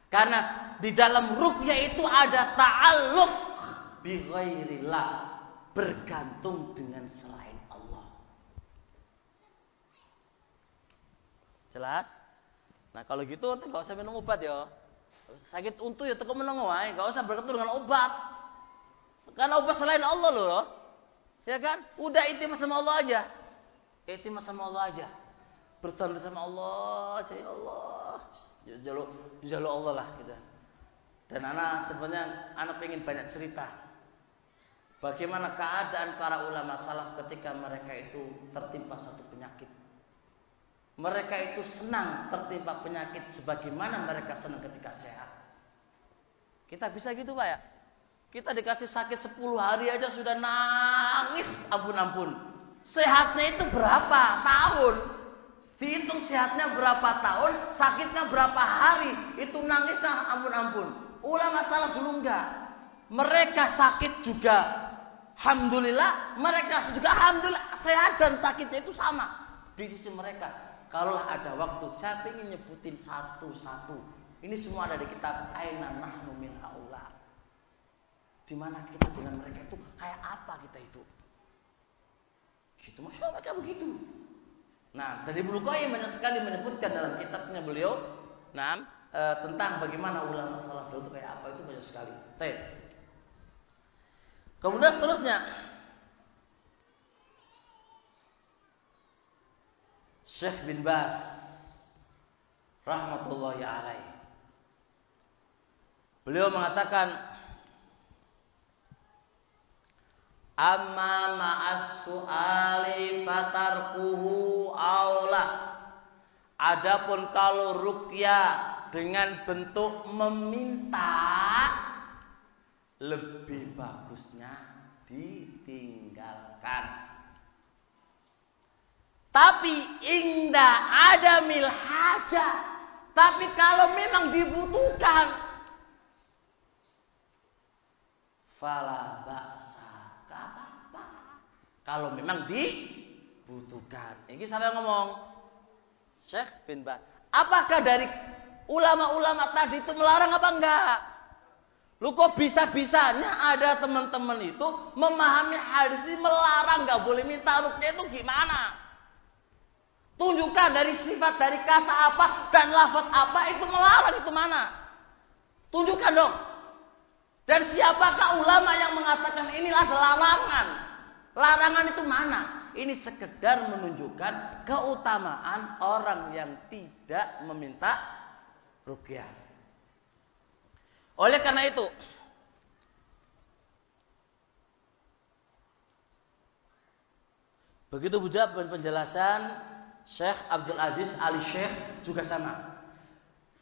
Karena di dalam ruqyah itu ada ta'alluq bi ghairillah, bergantung dengan selain Allah. Jelas? Nah kalau gitu enggak usah minum obat ya. Sakit untu ya teko meneng wae, enggak usah bergantung dengan obat. Karena obat selain Allah loh. Ya kan? Udah itimah sama Allah aja. Itimah sama Allah aja. Bersandar sama Allah aja, ya Allah. Jaluk Allah lah gitu. Dan anak sebenarnya pengen banyak cerita. Bagaimana keadaan para ulama salaf ketika mereka itu tertimpa satu penyakit. Mereka itu senang tertimpa penyakit sebagaimana mereka senang ketika sehat. Kita bisa gitu Pak ya? Kita dikasih sakit 10 hari aja sudah nangis ampun-ampun. Sehatnya itu berapa tahun? Dihitung sehatnya berapa tahun, sakitnya berapa hari. Itu nangisnya ampun-ampun. Ulama salaf dulu enggak. Mereka sakit juga alhamdulillah, mereka juga alhamdulillah sehat dan sakitnya itu sama di sisi mereka. Kalau ada waktu, saya ingin nyebutin satu-satu. Ini semua ada di kitab Aina Nahnu Min Haula. Di mana kita dengan mereka itu kayak apa kita itu? Gitu, masya Allah kayak begitu. Nah, dari Ibnu Qayyim banyak sekali menyebutkan dalam kitabnya beliau, tentang bagaimana ulama salaf dulu itu kayak apa, itu banyak sekali. Kemudian seterusnya, Syekh bin Baz rahmatullahi alaih, beliau mengatakan, amma ma'as su'ali fatarkuhu aula. Adapun kalau ruqyah dengan bentuk meminta, lebih bagusnya ditinggalkan. Tapi inda adamil hajah, tapi kalau memang dibutuhkan, fala ba'sa, apa-apa. Kalau memang dibutuhkan. Ini saya ngomong Syekh bin Baz. Apakah dari ulama-ulama tadi itu melarang apa enggak? Lu kok bisa-bisanya ada teman-teman itu memahami hadis ini melarang enggak boleh minta ruqyah itu gimana? Tunjukkan dari sifat, dari kata apa dan lafaz apa itu melarang, itu mana? Tunjukkan dong. Dan siapakah ulama yang mengatakan inilah larangan? Larangan itu mana? Ini sekedar menunjukkan keutamaan orang yang tidak meminta ruqyah. Oleh karena itu, begitu juga penjelasan Syekh Abdul Aziz Ali Syekh juga sama.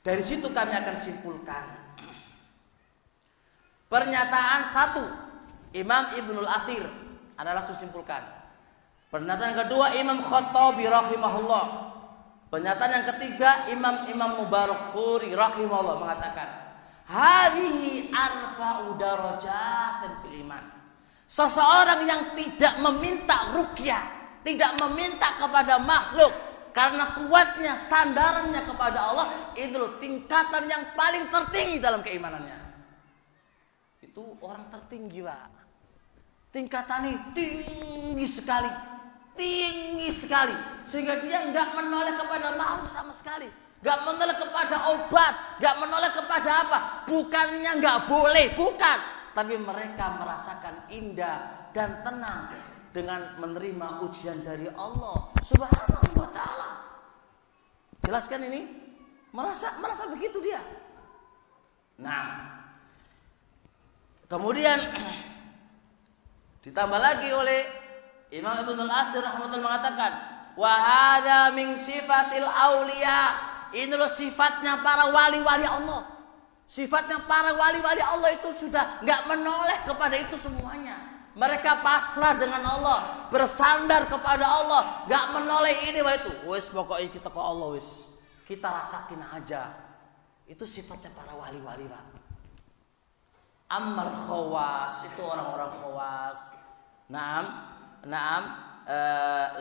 Dari situ kami akan simpulkan. Pernyataan 1 Imam Ibnul Athir adalah simpulkan. Pernyataan kedua Imam Khattabi rahimahullah. Pernyataan yang ketiga Imam Mubarakfuri rahimahullah mengatakan, hadhihi arfa'u darajatin fil iman. Seseorang yang tidak meminta ruqyah, tidak meminta kepada makhluk, karena kuatnya sandarannya kepada Allah, itu tingkatan yang paling tertinggi dalam keimanannya. itu orang tertinggi, Pak. Tingkatannya tinggi sekali. Tinggi sekali. Sehingga dia nggak menoleh kepada makhluk sama sekali. Nggak menoleh kepada obat. Nggak menoleh kepada apa. Bukannya nggak boleh. Bukan. Tapi mereka merasakan indah dan tenang dengan menerima ujian dari Allah Subhanahu wa ta'ala. Jelaskan ini? Merasa begitu dia. Nah, kemudian ditambah lagi oleh Imam Ibnul Asir rahmatullah mengatakan, wa hadza min sifatil auliya. Ini loh sifatnya para wali-wali Allah. Sifatnya para wali-wali Allah itu sudah enggak menoleh kepada itu semuanya. Mereka pasrah dengan Allah, bersandar kepada Allah, enggak menoleh ini wah itu. Wis pokoknya kita ke Allah wis. Kita rasakin aja. Itu sifatnya para wali-wali, Pak. Ammal khawas, itu orang-orang khawas. Naam,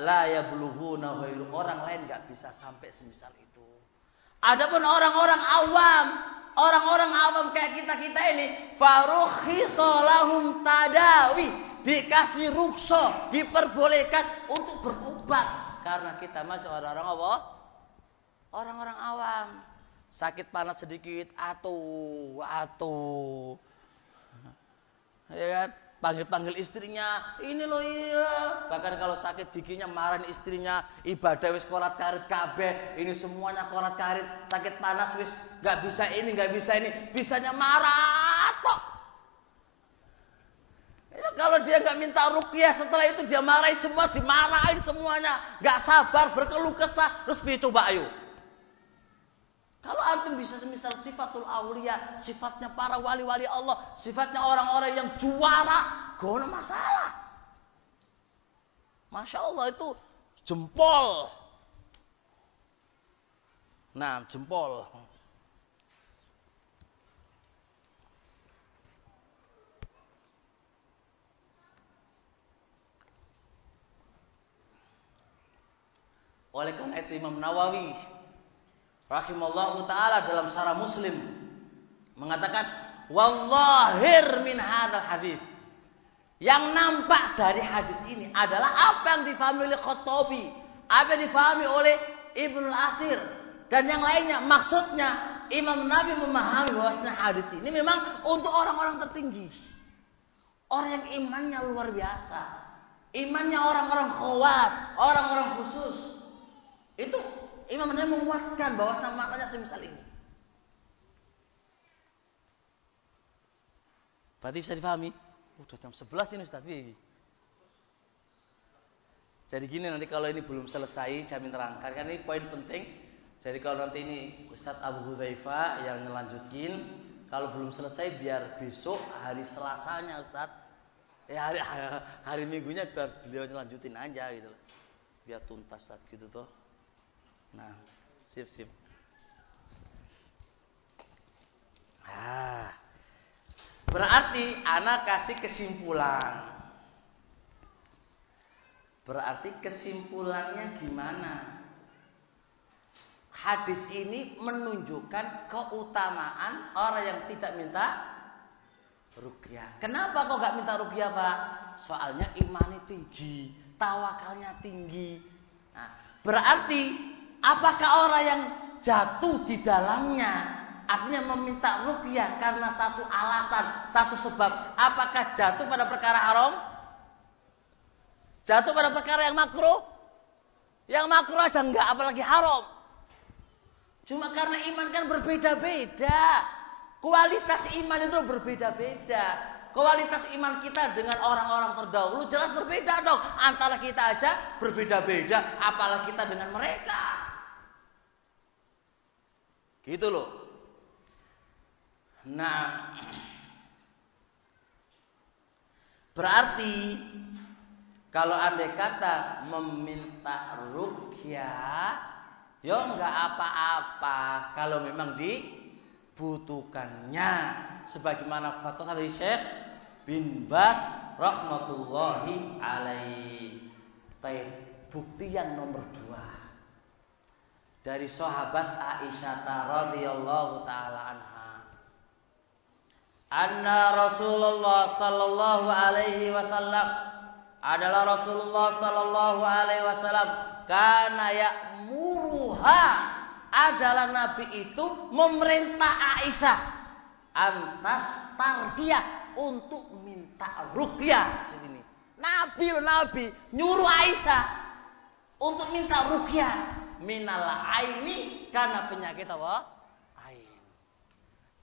la yablughuna ghairu, orang lain enggak bisa sampai semisal itu. Adapun orang-orang awam kayak kita ini, farukhiso lahum tadawi, dikasih rukso, diperbolehkan untuk berobat karena kita masih orang-orang apa? Orang-orang awam. Sakit panas sedikit, atuh. Ya kan? Panggil istrinya, ini loh iya. Bahkan kalau sakit giginya marahin istrinya, ibadah wis korat karit kabeh, ini semuanya korat karit. Sakit panas wis enggak bisa ini, bisanya marah tok. Ya, kalau dia enggak minta ruqyah, setelah itu dia marahin semua, dimarahin semuanya, enggak sabar, berkeluh kesah, terus piye coba ayo. Kalau antum bisa semisal sifatul aulia, sifatnya para wali-wali Allah, sifatnya orang-orang yang juara, gak ada masalah. Masya Allah itu jempol. Nah, jempol. Oleh karena itu Imam Nawawi rahimallahu ta'ala dalam Syarah Muslim mengatakan, wallahir min hadzal hadits, yang nampak dari hadis ini adalah apa yang difahami oleh Khattabi, apa yang difahami oleh Ibnul Athir dan yang lainnya. Maksudnya Imam Nawawi memahami bahwasanya hadis ini memang untuk orang-orang tertinggi, orang yang imannya luar biasa, imannya orang-orang khawas, orang-orang khusus. Itu Imam Nawawi menguatkan bahwa maknanya semisal ini. Berarti bisa difahami? Udah jam 11 ini Ustaz. Jadi gini, nanti kalau ini belum selesai kami terangkan, kan ini poin penting. Jadi kalau nanti ini Ustaz Abu Hudzaifah yang ngelanjutin, kalau belum selesai biar besok hari Selasanya Ustaz. Ya hari Minggunya biar beliau ngelanjutin aja gitu. Biar tuntas Ustaz gitu toh. Nah, sip. Berarti ana kasih kesimpulan. Berarti kesimpulannya gimana? Hadis ini menunjukkan keutamaan orang yang tidak minta ruqyah. Kenapa kok gak minta ruqyah, Pak? Soalnya imannya tinggi, tawakalnya tinggi. Nah, berarti apakah orang yang jatuh di dalamnya, artinya meminta ruqyah karena satu alasan, satu sebab, apakah jatuh pada perkara haram? Jatuh pada perkara yang makruh? Yang makruh aja enggak, apalagi haram. Cuma karena iman kan berbeda-beda. Kualitas iman itu berbeda-beda. Kualitas iman kita dengan orang-orang terdahulu jelas berbeda dong. Antara kita aja berbeda-beda, apalagi kita dengan mereka. Gitu loh. Nah, berarti kalau andai kata meminta ruqyah, ya enggak apa-apa kalau memang dibutuhkannya. Sebagaimana fatwa dari Syekh bin Baz rahmatullahi alaihi. Bukti yang nomor 2 dari sahabat Aisyah radhiyallahu taala anha. Anna Rasulullah sallallahu alaihi wasallam adalah Rasulullah sallallahu alaihi wasallam kana ya'muruha adalah Nabi itu memerintah Aisyah antas tarbiyah untuk minta ruqyah. Sini. Nabi nyuruh Aisyah untuk minta ruqyah minal aini karena penyakit apa? Ain.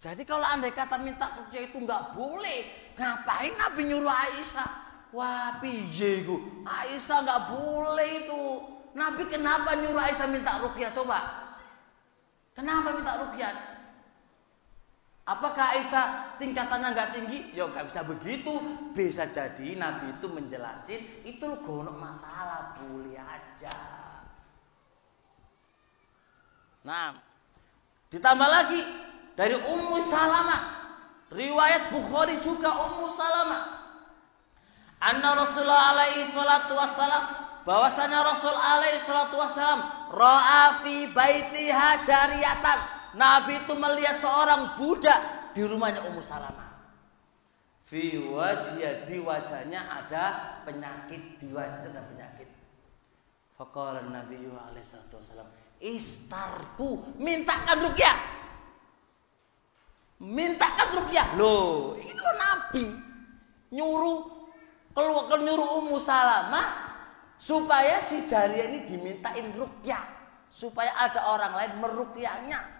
Jadi kalau andai kata minta ruqyah itu nggak boleh, ngapain Nabi nyuruh Aisyah? Wah, piye iku? Aisyah nggak boleh itu. Nabi kenapa nyuruh Aisyah minta ruqyah coba? Kenapa minta ruqyah? Apakah Aisyah tingkatannya nggak tinggi? Ya nggak bisa begitu. Bisa jadi Nabi itu menjelasin itu lo gonok masalah, boleh aja. Nah, ditambah lagi dari Ummu Salamah, riwayat Bukhari juga Ummu Salamah. Anna Rasulullah alaihi salatu wassalam, bahwasanya Rasul alaihi salatu wassalam ra'a fi baitiha jariyatan. Nabi itu melihat seorang budak di rumahnya Ummu Salamah. Fi wajhiha, di wajahnya ada penyakit, di wajahnya ada penyakit. Faqala Nabi alaihi salatu wassalam, istarku, mintakan ruqyah. Mintakan ruqyah. Loh, ini loh Nabi nyuruh Ummu Salamah supaya si jariyah ini dimintain ruqyah, supaya ada orang lain meruqyahnya.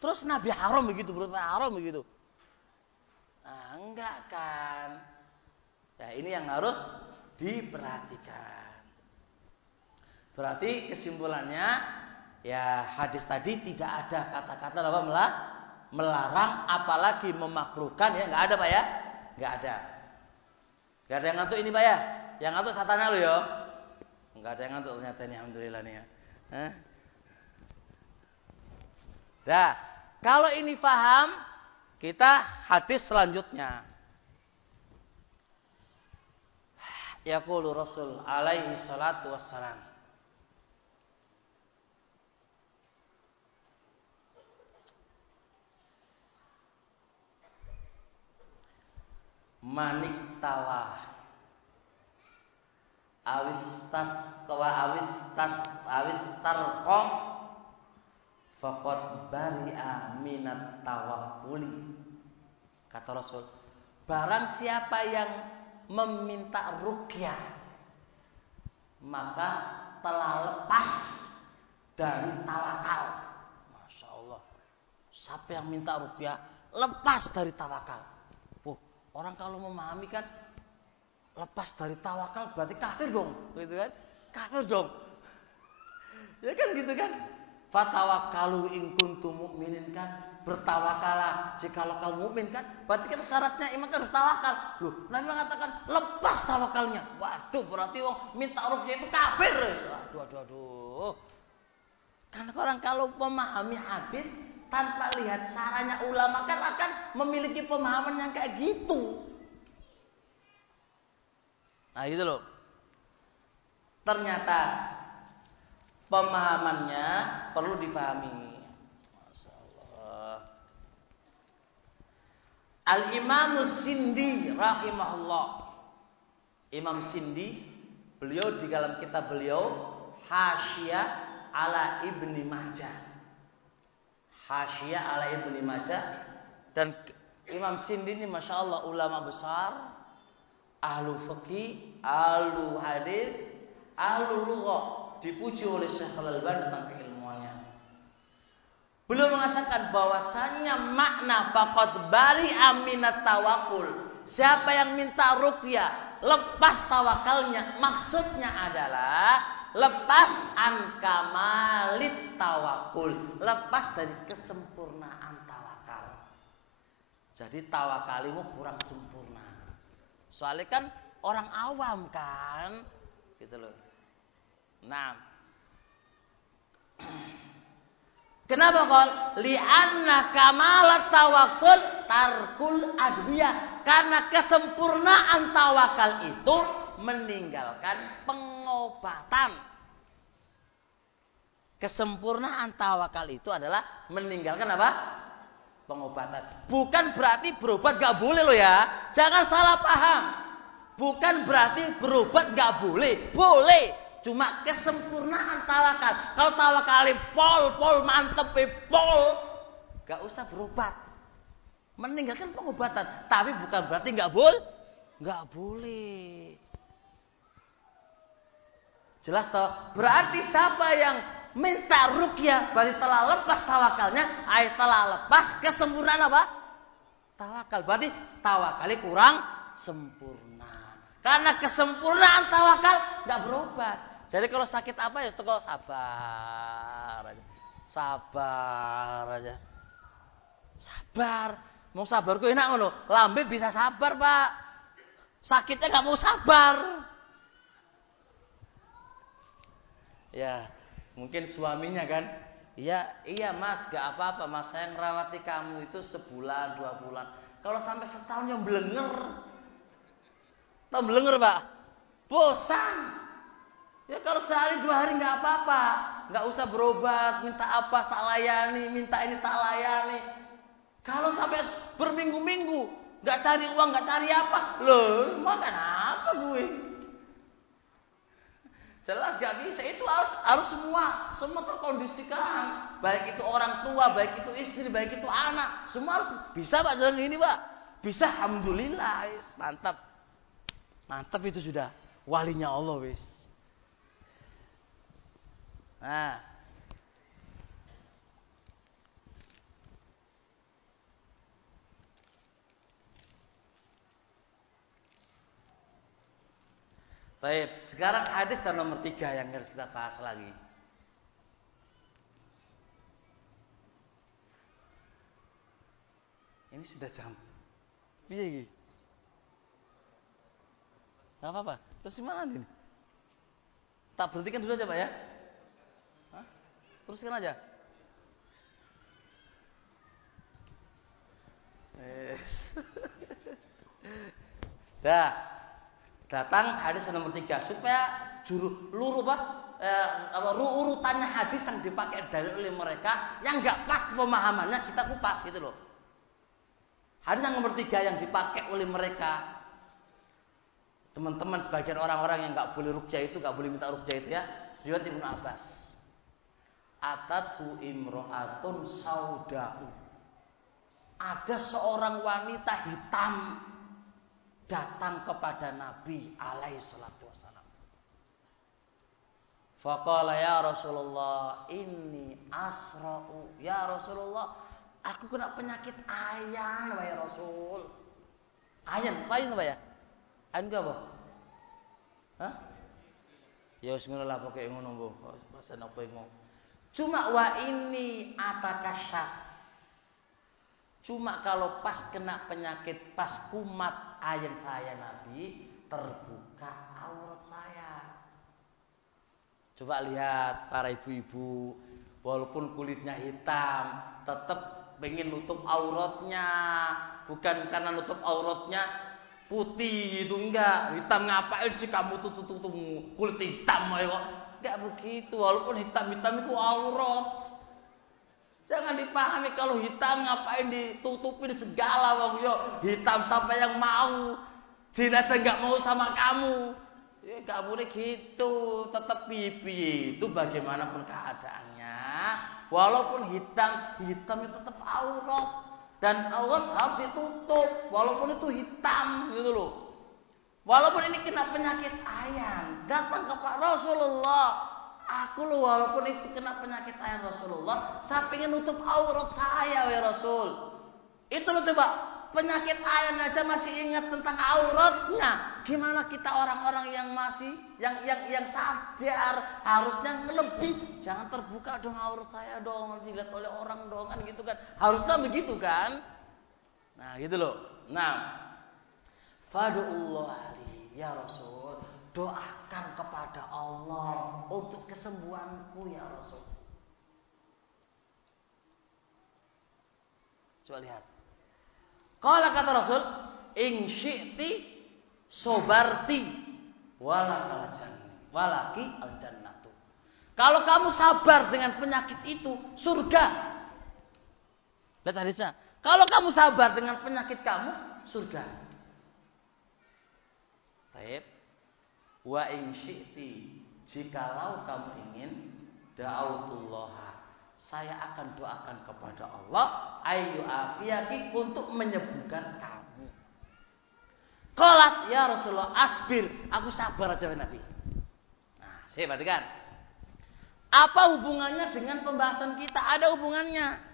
Terus Nabi haram begitu, berarti haram begitu. Nah, enggak kan? Ya, ini yang harus diperhatikan. Berarti kesimpulannya, ya hadis tadi tidak ada kata-kata apa melarang, apalagi memakruhkan, ya nggak ada Pak ya, nggak ada. Nggak ada yang ngantuk ini Pak ya, yang ngantuk satana lo ya, nggak ada yang ngantuk ternyata ini, alhamdulillah nih ya. Dah, kalau ini paham, kita hadis selanjutnya. Yaqulu Rasul alaihi salatu wassalam, manik tawa awis tarqa faqad bari'a minat tawakkuli. Kata Rasul, barang siapa yang meminta ruqyah maka telah lepas dari tawakal. Masya Allah, siapa yang minta ruqyah lepas dari tawakal. Orang kalau memahami kan lepas dari tawakal berarti kafir dong, gitu kan? Kafir dong. Ya kan gitu kan? Fatawakkalu in kuntum mu'minin kan? Bertawakalah jikalau kamu mukmin kan? Berarti kan syaratnya iman kan harus tawakal. Loh, Nabi mengatakan lepas tawakalnya. Waduh, berarti wong minta ruqyah itu kafir. Aduh. Karena orang kalau memahami hadis tanpa lihat caranya ulama kan akan memiliki pemahaman yang kayak gitu. Nah gitu loh. Ternyata pemahamannya perlu dipahami. Masya Allah. Al-Imam Sindi rahimahullah. Imam Sindi, beliau di dalam kitab beliau Hasyiah ala Ibni Majah. Hasyiah ala Ibni Majah. Dan Imam Sindi ini Masya Allah ulama besar, ahlu fikih, ahlu hadis, ahlu lughah, dipuji oleh Syekh Al-Albani tentang keilmuannya. Beliau mengatakan bahwasannya makna faqad bari'a minat tawakkul, siapa yang minta ruqyah lepas tawakalnya, maksudnya adalah lepas an kamalit tawakul, lepas dari kesempurnaan tawakal. Jadi tawakalimu kurang sempurna. Soalnya kan orang awam kan, gitu loh. Nah, kenapa kal? Li'anna kamalat tawakul tarkul adwiyah. Karena kesempurnaan tawakal itu meninggalkan pengobatan. Kesempurnaan tawakal itu adalah meninggalkan apa? pengobatan. Bukan berarti berobat nggak boleh loh ya. Jangan salah paham. Bukan berarti berobat nggak boleh. Boleh. Cuma kesempurnaan tawakal. Kalau tawakalnya pol mantep pol, nggak usah berobat. Meninggalkan pengobatan. Tapi bukan berarti nggak boleh. Jelas toh? Berarti siapa yang minta ruqyah berarti telah lepas tawakalnya, telah lepas kesempurnaan apa? Tawakal. Berarti tawakalnya kurang sempurna. Karena kesempurnaan tawakal nggak berobat. Jadi kalau sakit apa ya kok sabar aja. Sabar aja. Sabar. Mau sabar kok enak ngono. Lambe bisa sabar, Pak. Sakitnya nggak mau sabar. Ya, mungkin suaminya kan, iya mas, gak apa-apa mas, saya ngerawati kamu itu sebulan, 2 bulan. Kalau sampai setahun yang belenger, tau belenger pak, bosan. Ya kalau sehari 2 hari gak apa-apa, gak usah berobat, minta apa tak layani, minta ini tak layani. Kalau sampai berminggu-minggu, gak cari uang, gak cari apa, loh makan apa gue? Jelas gak bisa, itu harus semua terkondisikan. Baik itu orang tua, baik itu istri, baik itu anak, semua harus bisa pak jalan ini pak. Bisa, alhamdulillah, mantap. Mantap itu sudah walinya Allah wis. Nah, baik, sekarang hadis nomor 3 yang harus kita bahas lagi. Ini sudah jam. Iya iki. Gak apa-apa. Terus gimana nanti? Tak berhentikan dulu aja Pak ya. Hah? Teruskan aja. Dah. Datang hadis nomor 3 supaya urutannya hadis yang dipakai dalil oleh mereka yang nggak pas pemahamannya kita kupas gitu loh. Hadis yang nomor 3 yang dipakai oleh mereka, teman-teman sebagian orang-orang yang nggak boleh ruqyah itu, nggak boleh minta ruqyah itu ya, riwayat Ibnu Abbas. Atatu imro'atun sauda'u. Ada seorang wanita hitam datang kepada Nabi alaihi salatu wassalam. Faqala ya Rasulullah inni asra'u. Ya Rasulullah, aku kena penyakit ayan wahai Rasul. Ayan, apa itu Pak ya? Ayan apa? Hah? Ya bismillah pokoke ngono mbok. Bahasa napa ngono. Cuma wa ini atakasyaf. Cuma kalau pas kena penyakit, pas kumat ayan saya Nabi, terbuka aurat saya. Coba lihat para ibu-ibu, walaupun kulitnya hitam, tetap pengen nutup auratnya. Bukan karena nutup auratnya putih itu enggak. Hitam ngapain sih kamu tutup kulit hitam kok? Enggak begitu, walaupun hitam-hitam itu aurat. Jangan dipahami kalau hitam ngapain ditutupin segala wong yo hitam sampai yang mau jenazah nggak mau sama kamu. Ya nggak boleh gitu, tetap pipi itu bagaimanapun keadaannya. Walaupun hitam itu tetap aurat dan aurat harus ditutup walaupun itu hitam gitu loh. Walaupun ini kena penyakit ayan, datang ke Pak Rasulullah. Aku loh walaupun itu kena penyakit ayan Rasulullah, saya pengen nutup aurat saya ya Rasul. Itu loh coba, penyakit ayan aja masih ingat tentang auratnya. Gimana kita orang-orang yang masih yang sadar harusnya lebih, jangan terbuka dong aurat saya dong, dilihat oleh orang dong kan gitu kan. Harusnya begitu kan? Nah, gitu loh. Nah, fadu'ullah ali ya Rasul. Doakan kepada Allah untuk kesembuhanku ya Rasul. Coba lihat. Kalau kata Rasul, in syi'ti sobarti walaki al jannatu. Kalau kamu sabar dengan penyakit itu, surga. Lihat hadisnya. Kalau kamu sabar dengan penyakit kamu, surga. Baik. Wa in syi'ti, jikalau kamu ingin, da'autullah, saya akan doakan kepada Allah ayu afiyaki, untuk menyembuhkan kamu. Qalat ya Rasulullah asbir, aku sabar aja Nabi. Nah, saya perhatikan. Apa hubungannya dengan pembahasan kita? Ada hubungannya.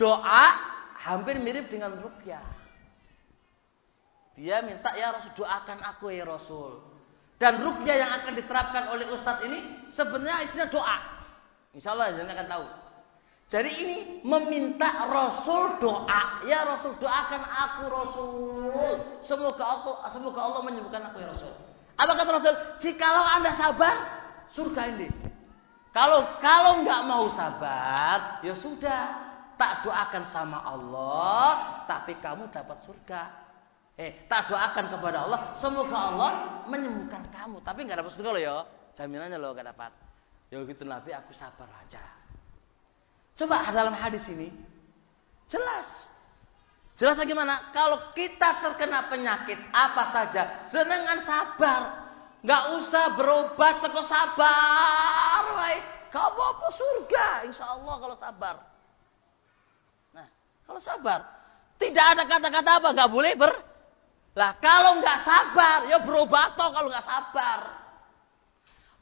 Doa hampir mirip dengan ruqyah. Dia minta ya Rasul doakan aku ya Rasul. Dan ruqyah yang akan diterapkan oleh Ustadz ini sebenarnya istilah doa. Insya Allah jangan akan tahu. Jadi ini meminta Rasul doa. Ya Rasul doakan aku Rasul. Semoga Allah menyembuhkan aku ya Rasul. Apa kata Rasul? Jikalau Anda sabar, surga ini. Kalau nggak mau sabar, ya sudah. Tak doakan sama Allah, tapi kamu dapat surga. Tak doakan kepada Allah, semoga Allah menyembuhkan kamu, tapi nggak dapat surga loh ya, jaminannya loh nggak dapat. Ya gitu Nabi, aku sabar aja. Coba dalam hadis ini jelas bagaimana? Kalau kita terkena penyakit apa saja, senengan sabar, nggak usah berobat, kok sabar, gak apa-apa surga, insya Allah kalau sabar. Nah, kalau sabar, tidak ada kata-kata apa, nggak boleh Lah kalau nggak sabar, ya berobat toh kalau nggak sabar.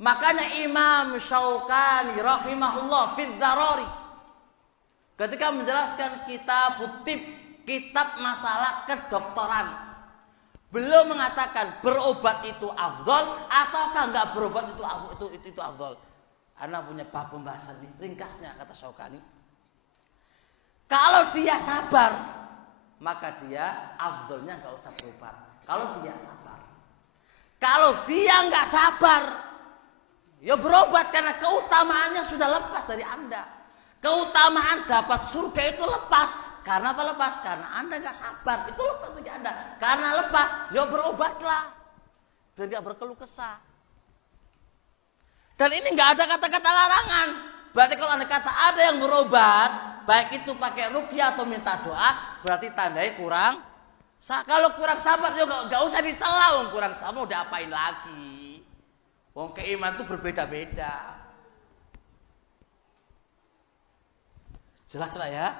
Makanya Imam Syaukani rahimahullah fid Darari ketika menjelaskan kitab masalah kedokteran, beliau mengatakan berobat itu afdal ataukah nggak berobat itu afdal. Ana punya bab pembahasan ini, ringkasnya kata Syaukani. Kalau dia sabar, maka dia afdolnya nggak usah berobat. Kalau dia sabar. Kalau dia nggak sabar, ya berobat karena keutamaannya sudah lepas dari Anda. Keutamaan dapat surga itu lepas. Karena apa lepas? Karena Anda nggak sabar. Itu lepas bagi Anda. Karena lepas, ya berobatlah. Biar nggak berkeluh kesah. Dan ini nggak ada kata-kata larangan. Berarti kalau Anda kata ada yang berobat, baik itu pakai ruqyah atau minta doa, berarti tandai kurang. Kalau kurang sabar juga nggak usah dicela, kurang sabar udah apain lagi? Wong keiman itu berbeda-beda. Jelas Pak ya?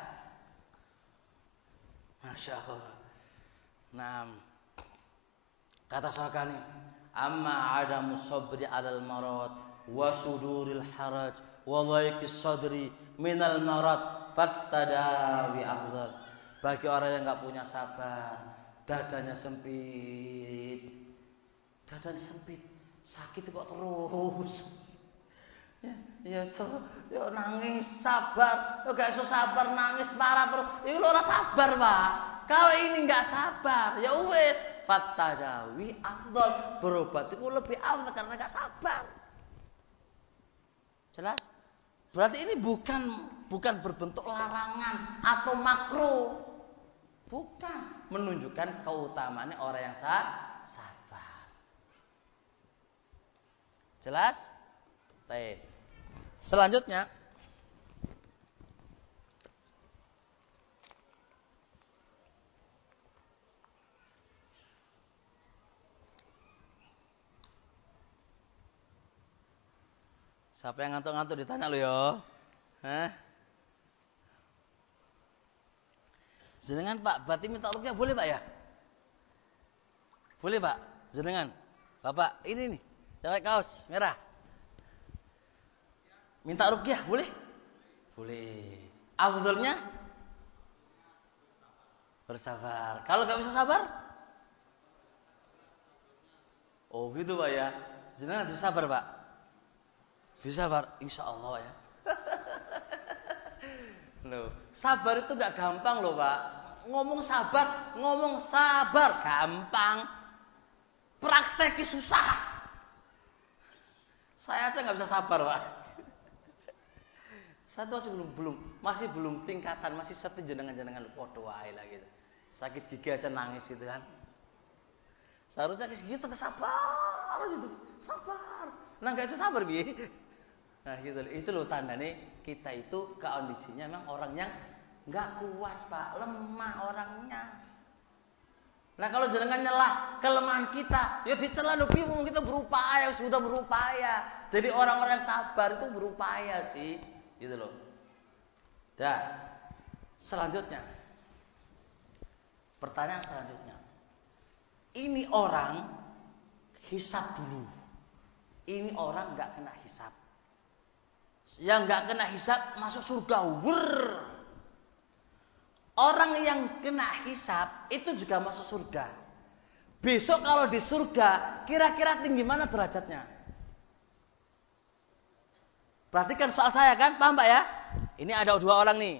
Masya Allah. Nah, kata Syaukani, amma adamu sabri alal marad wa suduril haraj wa dhaiqis sadri minal marad fattadawi afdal. Bagi orang yang enggak punya sabar, dadanya sempit, sakit kok terus. Ya nangis sabar, gak iso sabar nangis marah terus. Ini ora sabar, Pak. Kalau ini enggak sabar, ya wis fattadawi afdal. Berobat itu lebih afdal karena enggak sabar. Jelas? Berarti ini bukan berbentuk larangan atau makro. Bukan, menunjukkan keutamaannya orang yang sabar. Jelas? Baik. Selanjutnya siapa yang ngantuk-ngantuk ditanya lo ya. Jenengan Pak, berarti minta ruqyah boleh Pak ya? Boleh Pak, jenengan. Bapak, ini nih, pakai kaos merah. Minta ruqyah boleh? Boleh. Afdhalnya bersabar. Kalau nggak bisa sabar? Oh gitu Pak ya. Jenengan bisa sabar Pak? Bisa sabar, insya Allah ya. Loh, sabar itu nggak gampang loh Pak. Ngomong sabar gampang. Prakteknya susah. Saya aja nggak bisa sabar Pak. Saya masih belum tingkatan, masih satu jenengan podo wae lah gitu. Sakit gigi aja nangis gitu kan. Seharusnya gitu sabar gitu. Sabar. Nah enggak itu sabar piye? Nah gitu. Itu loh tandanya kita itu kondisinya memang orang yang Nggak kuat Pak, lemah orangnya. Nah kalau jenengan nyelah kelemahan kita, ya dicela lho bingung kita berupaya, sudah berupaya. Jadi orang-orang yang sabar itu berupaya sih, gitu loh. Dah, selanjutnya. Pertanyaan selanjutnya. Ini orang hisab dulu. Ini orang nggak kena hisab. Yang nggak kena hisab masuk surga. Orang yang kena hisab itu juga masuk surga. Besok kalau di surga, kira-kira tinggi mana derajatnya? Perhatikan soal saya kan, paham Pak ya? Ini ada 2 orang nih.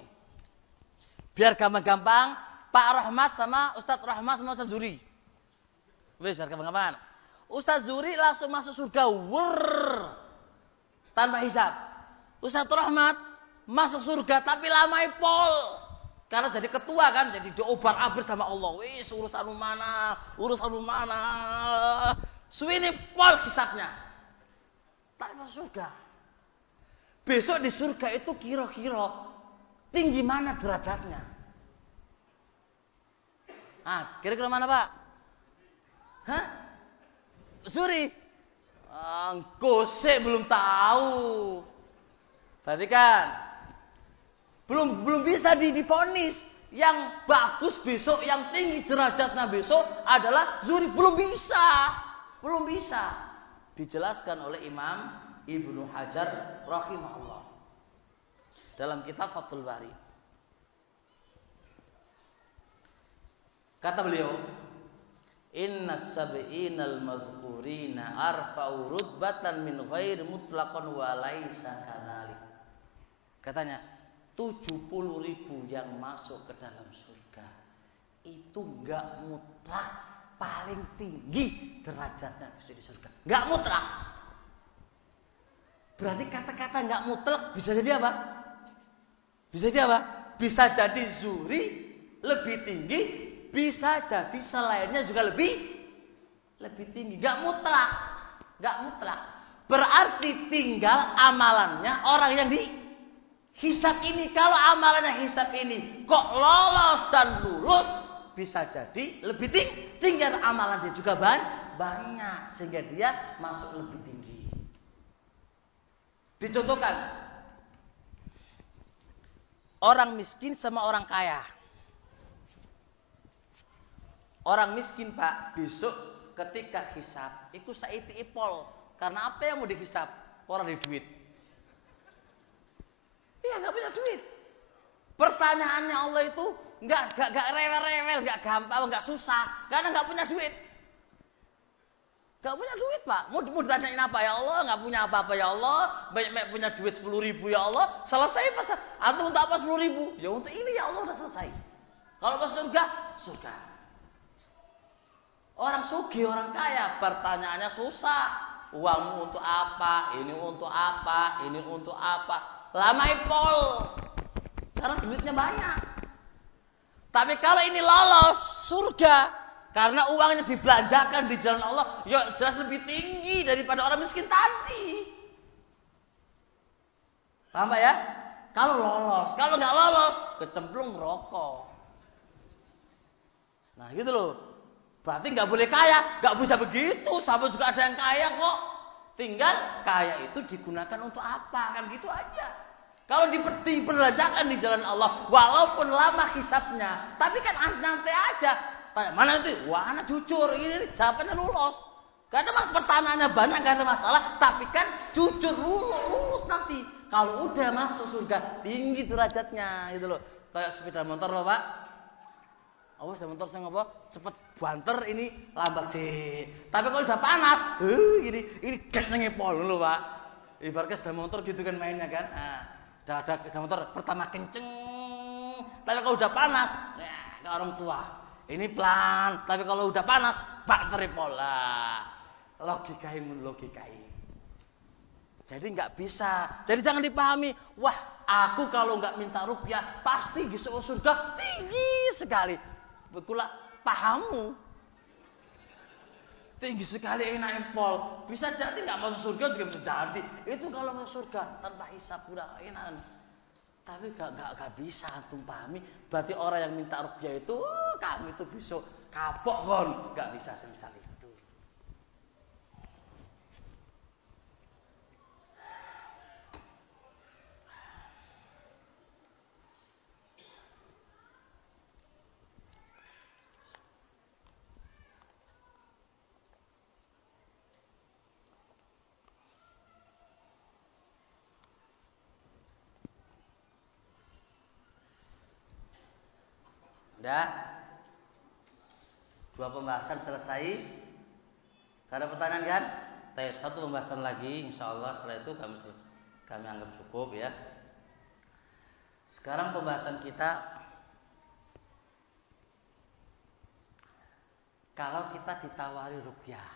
Biar gampang-gampang, Pak Rahmat sama Ustadz Rahmat sama Ustadz Zuri. Wes, biar gampang-gampang. Ustadz Zuri langsung masuk surga, tanpa hisab. Ustadz Rahmat masuk surga tapi lama pol. Karena jadi ketua kan, jadi diobar-abir sama Allah. Wis urusan mana. Suwini pol hisabnya. Tak masuk surga. Besok di surga itu kira-kira tinggi mana derajatnya? Ah, kira-kira mana Pak? Hah? Zuri? Gosek belum tahu. Perhatikan. Belum bisa divonis. Yang bagus besok, yang tinggi derajatnya besok adalah Zuri. Belum bisa. Dijelaskan oleh Imam Ibnu Hajar rahimahullah dalam kitab Fathul Bari. Kata beliau, inna sab'inal madhkurina arfa'u rutbatan min ghairi mutlaqan wa laisa kadzalik. Katanya 70.000 yang masuk ke dalam surga itu enggak mutlak paling tinggi derajatnya di surga. Enggak mutlak. Berarti kata-kata nggak mutlak bisa jadi apa? Bisa jadi Zuri lebih tinggi, bisa jadi selainnya juga lebih tinggi. Nggak mutlak. Berarti tinggal amalannya orang yang dihisab ini. Kalau amalannya hisab ini kok lolos dan lulus, bisa jadi lebih tinggi amalan dia juga banyak sehingga dia masuk lebih tinggi. Dicontohkan orang miskin sama orang kaya. Orang miskin Pak besok ketika hisab itu saiti ipol. Karena apa yang mau dihisab? Orang di duit. Iya nggak punya duit. Pertanyaannya Allah itu nggak rewel-rewel, nggak gampang, nggak susah. Karena nggak punya duit. Gak punya duit Pak, mau ditanyain apa ya Allah? Gak punya apa-apa ya Allah. Banyak punya duit 10.000 ya Allah. Selesai Pak. Antum untuk apa 10.000? Ya untuk ini ya Allah udah selesai. Kalau masuk surga. Orang sugih, orang kaya, pertanyaannya susah. Uangmu untuk apa? Ini untuk apa? Ini untuk apa? Lama pol. Karena duitnya banyak. Tapi kalau ini lolos surga, karena uangnya dibelanjakan di jalan Allah, ya jelas lebih tinggi daripada orang miskin tadi. Paham Pak ya? Kalau lolos, kalau nggak lolos, kecemplung rokok. Nah gitu loh. Berarti nggak boleh kaya, nggak bisa begitu. Sama juga ada yang kaya kok. Tinggal kaya itu digunakan untuk apa? Kan gitu aja. Kalau dibelanjakan di jalan Allah, walaupun lama hisabnya, tapi kan nanti aja. Tanya, mana itu? Wah, anak jujur, ini jawabannya lulus. Gak ada pertanyaannya banyak, gak ada masalah. Tapi kan jujur lulus nanti. Kalau udah masuk surga, tinggi derajatnya, gitu loh. Kayak sepeda motor loh Pak. Awas sepeda motor saya ngapa? Cepet banter ini lambat sih. Tapi kalau udah panas, gini, ini gak pol loh Pak. Ibaratnya sepeda motor gitu kan mainnya kan. Nah, udah ada sepeda motor pertama kenceng. Tapi kalau udah panas, ya kayak orang tua. Ini pelan, tapi kalau udah panas, bak teripola. Logikai. Jadi nggak bisa. Jadi jangan dipahami, wah aku kalau nggak minta rupiah, pasti di surga tinggi sekali. Bekula pahamu. Tinggi sekali enak pol. Bisa jadi nggak masuk surga juga bisa jadi. Itu kalau masuk surga tanpa hisab udah enak. Tapi gak bisa antum pahami. Berarti orang yang minta ruqyah itu, kamu itu besok kapok kon, gak bisa semisal itu. Udah? 2 pembahasan selesai. Gak ada pertanyaan kan? Baik, 1 pembahasan lagi, insya Allah setelah itu kami anggap cukup ya. Sekarang pembahasan kita, kalau kita ditawari ruqyah,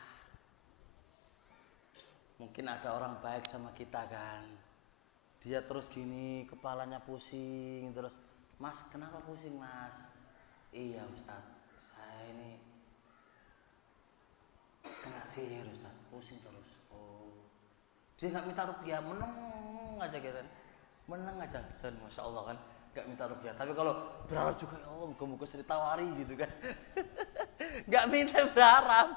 mungkin ada orang baik sama kita kan, dia terus gini, kepalanya pusing, terus, Mas kenapa pusing Mas? Iya Ustaz, saya ini kena sihir Ustaz, pusing terus. Oh, dia nggak minta ruqyah, meneng aja gitu, meneng aja, masya Allah kan, nggak minta ruqyah. Tapi kalau berharap juga, ya Allah, moga-moga saya ditawari gitu kan, nggak minta berharap,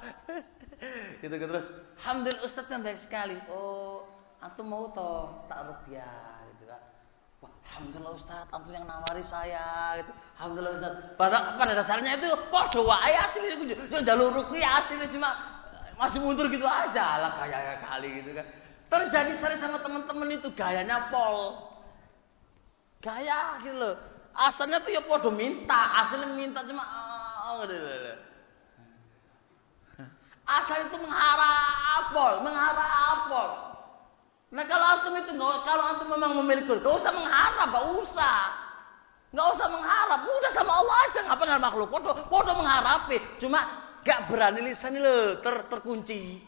gitu kan. Terus, alhamdulillah Ustaz kan baik sekali. Oh, antum mau toh tak ruqyah gitu kan. Wah, alhamdulillah Ustaz, antum yang nawari saya gitu. Alhamdulillah Ustaz. Pada dasarnya itu podo wae asli itu njaluk ruqyah asli cuma masih mundur gitu aja lah gaya kali gitu kan. Terjadi sering sama teman-teman itu gayanya pol. Gaya gitu loh. Asalnya tuh ya podo minta, aslinya minta cuma asal itu mengharap pol. Nah kalau antum memang memiliki, gak usah mengharap, gak usah mengharap, udah sama Allah aja, ngapain dengan makhluk, podo mengharapi, cuma gak berani lisan ini terkunci,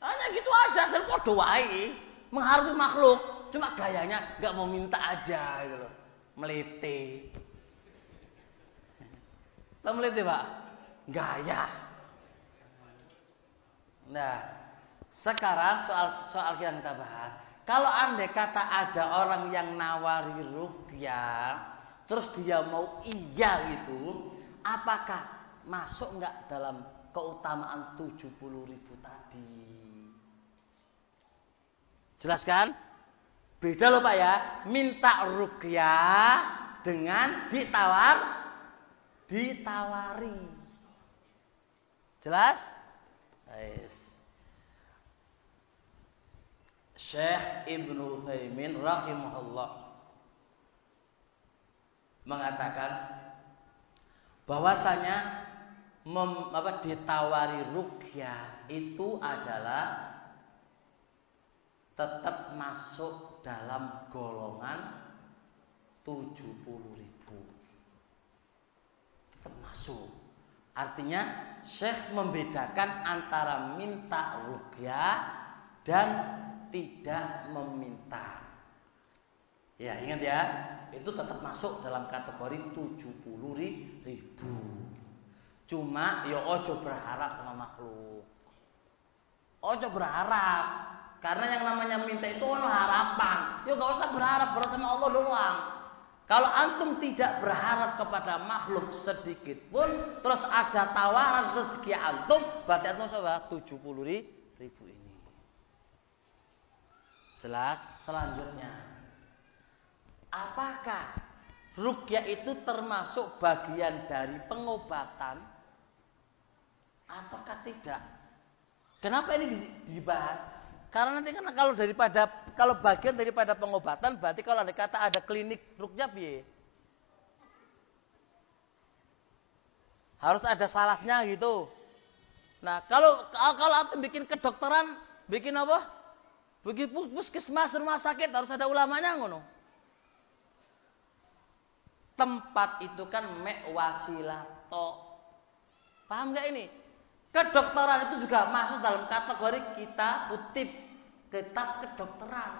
hanya gitu aja, asal podo wae, mengharap makhluk, cuma gayanya gak mau minta aja, gitu loh, melete, Pak, gaya. Nah, sekarang soal yang kita bahas. Kalau andai kata ada orang yang nawari ruqyah, terus dia mau iya gitu, apakah masuk nggak dalam keutamaan 70.000 tadi? Jelaskan? Beda loh Pak ya, minta ruqyah dengan ditawari. Jelas? Syekh Ibnu Utsaimin rahimahullah mengatakan bahwasanya ditawari ruqyah itu adalah tetap masuk dalam golongan 70.000. Tetap masuk. Artinya Syekh membedakan antara minta ruqyah dan tidak meminta. Ya, ingat ya, itu tetap masuk dalam kategori 70.000. Cuma ya ojo berharap sama makhluk. Ojo berharap. Karena yang namanya minta itu ono harapan. Ya gak usah berharap sama Allah doang. Kalau antum tidak berharap kepada makhluk sedikit pun, terus ada tawaran rezeki antum, berarti antum sudah 70.000 ini. Jelas? Selanjutnya, apakah ruqyah itu termasuk bagian dari pengobatan ataukah tidak? Kenapa ini dibahas? Karena nanti kan kalau bagian daripada pengobatan, berarti kalau ada klinik ruqyah piye? Harus ada syaratnya gitu. Nah, kalau antum bikin kedokteran, bikin apa? Bikin puskesmas, rumah sakit, harus ada ulamanya ngono. Tempat itu kan mek wasilah tok. Paham gak ini? Kedokteran itu juga masuk dalam kategori kita kutip kitab kedokteran,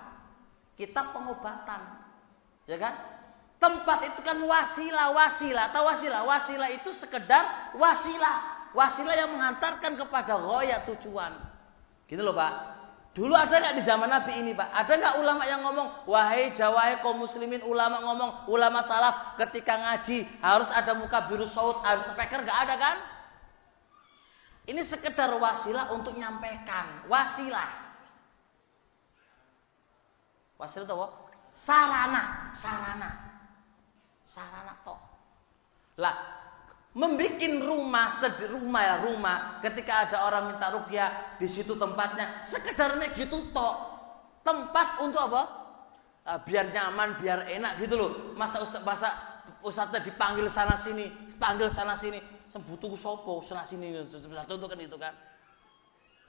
kitab pengobatan, ya kan? Tempat itu kan wasilah. Tahu wasilah? Wasilah itu sekedar wasilah yang menghantarkan kepada ghoya tujuan. Gitu loh Pak. Dulu ada nggak di zaman Nabi ini, Pak? Ada nggak ulama yang ngomong, wahai jawahai kaum muslimin, ulama ngomong, ulama salaf ketika ngaji harus ada muka biru saut, harus speaker, nggak ada kan? Ini sekedar wasilah untuk nyampaikan, wasilah. Wasilah itu apa? Sarana toh. Lah, membikin rumah ketika ada orang minta ruqyah di situ tempatnya sekedarnya gitu toh, tempat untuk apa? Biar nyaman, biar enak gitu loh. Masa ustadznya dipanggil sana sini, sembutuku sopo sana sini, satu kan itu kan.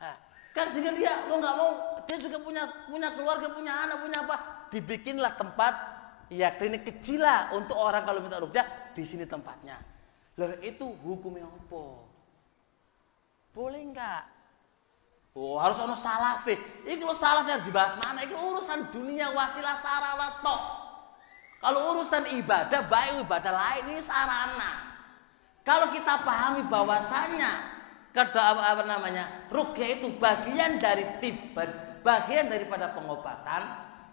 Nah, kan sehingga dia mau nggak mau dia juga punya keluarga, punya anak, punya apa, dibikinlah tempat ya klinik kecil lah untuk orang kalau minta ruqyah di sini tempatnya. Lah itu hukumnya apa? Boleh enggak? Oh, harus ono salafe. Iki lo salaf yang dibahas mana? Iki urusan dunia wasilah sarana tok. Kalau urusan ibadah baik ibadah lain ini sarana. Kalau kita pahami bahwasannya ruqyah itu bagian dari bagian daripada pengobatan,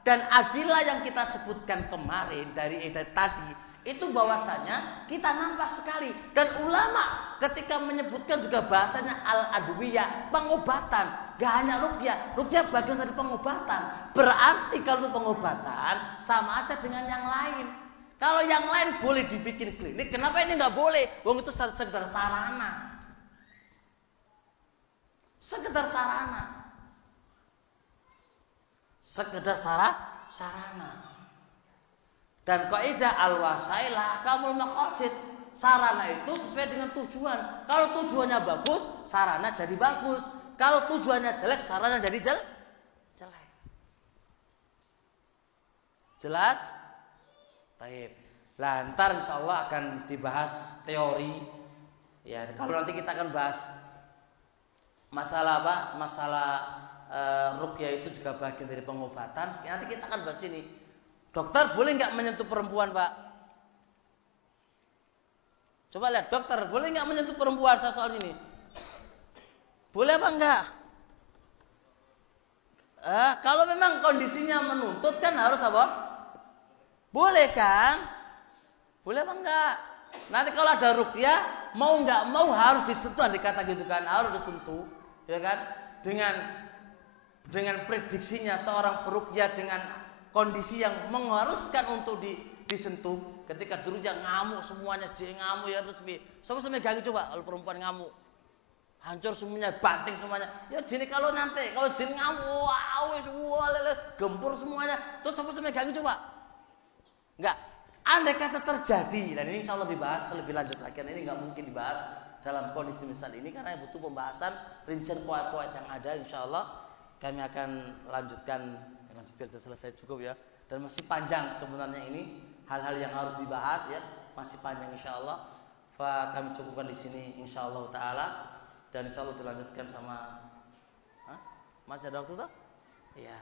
dan adilah yang kita sebutkan kemarin dari tadi itu bahwasanya kita nampak sekali, dan ulama ketika menyebutkan juga bahasanya al-adwiyah, pengobatan, gak hanya ruqyah bagian dari pengobatan. Berarti kalau itu pengobatan sama aja dengan yang lain. Kalau yang lain boleh dibikin klinik, kenapa ini nggak boleh? Wong itu sekedar sarana. Sekedar sarana. Dan kaidah al-wasailah kamul maqasid. Sarana itu sesuai dengan tujuan. Kalau tujuannya bagus, sarana jadi bagus. Kalau tujuannya jelek, sarana jadi jelek. Jelas? Baik. Lah, ntar insyaallah akan dibahas teori. Ya, kalau nanti kita akan bahas masalah apa? Masalah ruqyah itu juga bagian dari pengobatan. Nanti kita akan bahas ini. Dokter boleh nggak menyentuh perempuan, Pak? Coba lihat, dokter boleh nggak menyentuh perempuan soal ini? Boleh apa enggak? Kalau memang kondisinya menuntut kan harus apa? Boleh kan? Boleh apa enggak? Nanti kalau ada ruqyah, mau nggak mau harus disentuh, dikata gitu kan, harus disentuh, ya kan? Dengan prediksinya seorang peruqyah dengan kondisi yang mengharuskan untuk disentuh. Ketika diruqyah ngamuk semuanya, ngamuk ya terus sampai ganggu coba kalau perempuan ngamuk. Hancur semuanya, banting semuanya. Ya jin kalau jin ngamuk, gempur semuanya, terus sampai ganggu coba. Enggak. Andai kata terjadi, dan ini insya Allah dibahas lebih lanjut lagi, karena ini nggak mungkin dibahas dalam kondisi misal ini karena butuh pembahasan rincian kuat-kuat yang ada. Insya Allah kami akan lanjutkan sudah selesai cukup ya, dan masih panjang sebenarnya ini hal-hal yang harus dibahas ya, masih panjang insya Allah. Kami cukupkan di sini insya Allah taala, dan insya Allah dilanjutkan sama masih ada waktu tak? Iya.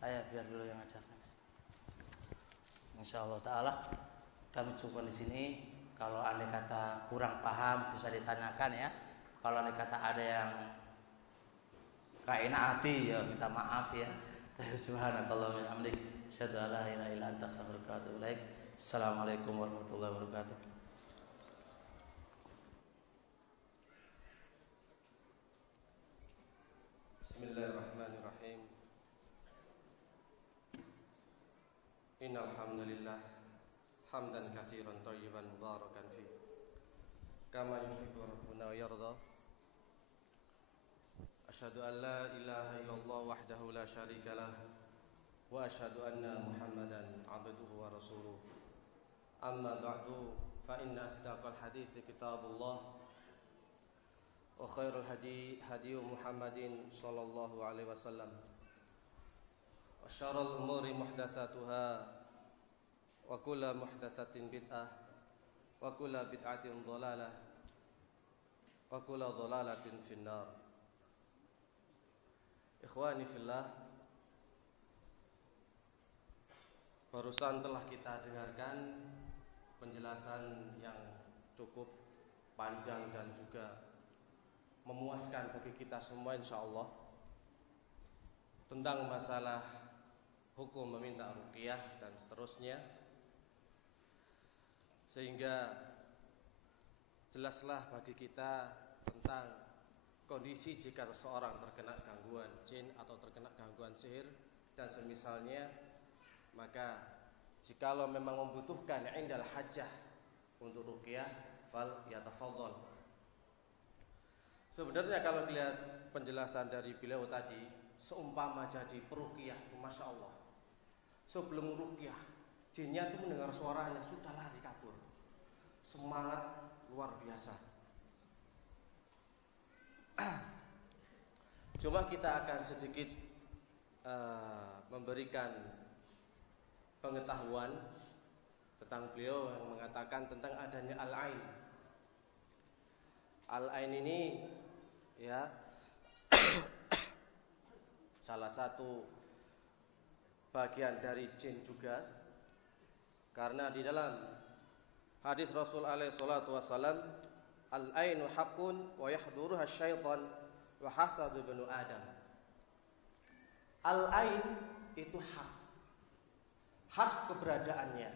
Ayo biar dulu yang ngajar. Insyaallah taala kami cukupkan di sini. Kalau andai kata kurang paham bisa ditanyakan ya. Kalau andai kata ada yang gak enak hati ya minta maaf ya. Subhanakallahumma wa bihamdik, asyhadu an la ilaha illa anta, astaghfiruka wa atubu ilaik. Assalamualaikum warahmatullahi wabarakatuh. Bismillahirrahmanirrahim. Innal hamdalillah hamdan katsiran thayyiban mubarakan fi kama yuhibbu rabbuna wa yarda. Asyhadu an la ilaha illallah wahdahu la syarika lah wa asyhadu anna Muhammadan abduhu wa rasuluh. Amma ba'du, fa inna asdaqal hadithi kitabullah wa khairul hadi Muhammadin sallallahu alaihi wasallam. Syarrul umuri muhdatsatuha wa kullu muhdatsatin bid'ah wa kullu bid'atin dhalalah wa kullu dhalalatin finnar. Ikhwani fillah, barusan telah kita dengarkan penjelasan yang cukup panjang dan juga memuaskan bagi kita semua insyaallah tentang masalah hukum meminta ruqyah dan seterusnya, sehingga jelaslah bagi kita tentang kondisi jika seseorang terkena gangguan jin atau terkena gangguan sihir dan semisalnya. Maka jikalau memang membutuhkan indal hajah untuk ruqyah, fal yatafadhal. Sebenarnya kalau lihat penjelasan dari beliau tadi, seumpama jadi peruqyah itu Masya Allah, sebelum ruqyah jinnya itu mendengar suaranya sudah lari kabur, semangat luar biasa. Cuma kita akan sedikit memberikan pengetahuan tentang beliau yang mengatakan tentang adanya al-ain. Al-ain ini ya salah satu bagian dari jin juga, karena di dalam hadis Rasul alaihi salatu wasallam, al-ainu haqqun wa yahduruha syaitan wa hasadu banu Adam. Al-ain itu hak keberadaannya,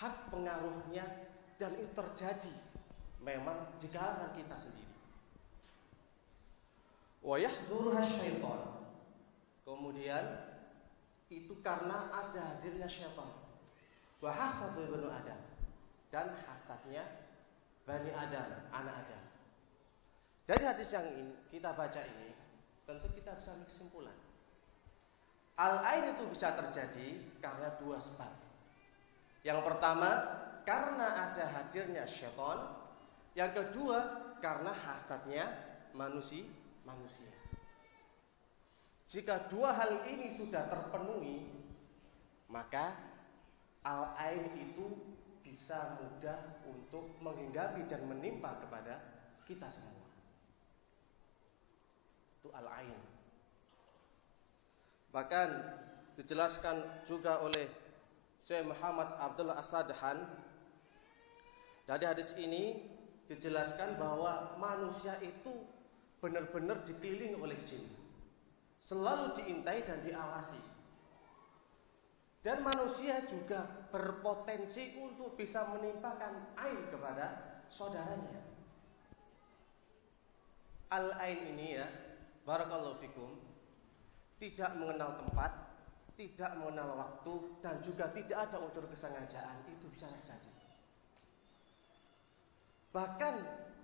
hak pengaruhnya, dan itu terjadi memang di kalangan kita sendiri. Wa yahduruha syaitan, kemudian itu karena ada hadirnya syaitan. Wa hasadu banu Adam, dan hasadnya Bani Adam, anak Adam. Dari hadis yang kita baca ini, tentu kita bisa ambil kesimpulan. Al-ain itu bisa terjadi karena dua sebab. Yang pertama, karena ada hadirnya syaitan. Yang kedua, karena hasadnya manusia. Jika dua hal ini sudah terpenuhi, maka al-ain itu bisa mudah untuk menghinggapi dan menimpa kepada kita semua. Itu al-ain. Bahkan dijelaskan juga oleh Syekh Muhammad Abdullah As-Sadhan. Dari hadis ini dijelaskan bahwa manusia itu benar-benar dikelilingi oleh jin, selalu diintai dan diawasi. Dan manusia juga berpotensi untuk bisa menimpakan ain kepada saudaranya. Al-ain ini ya, barakallahu fikum, tidak mengenal tempat, tidak mengenal waktu, dan juga tidak ada unsur kesengajaan. Itu bisa terjadi. Bahkan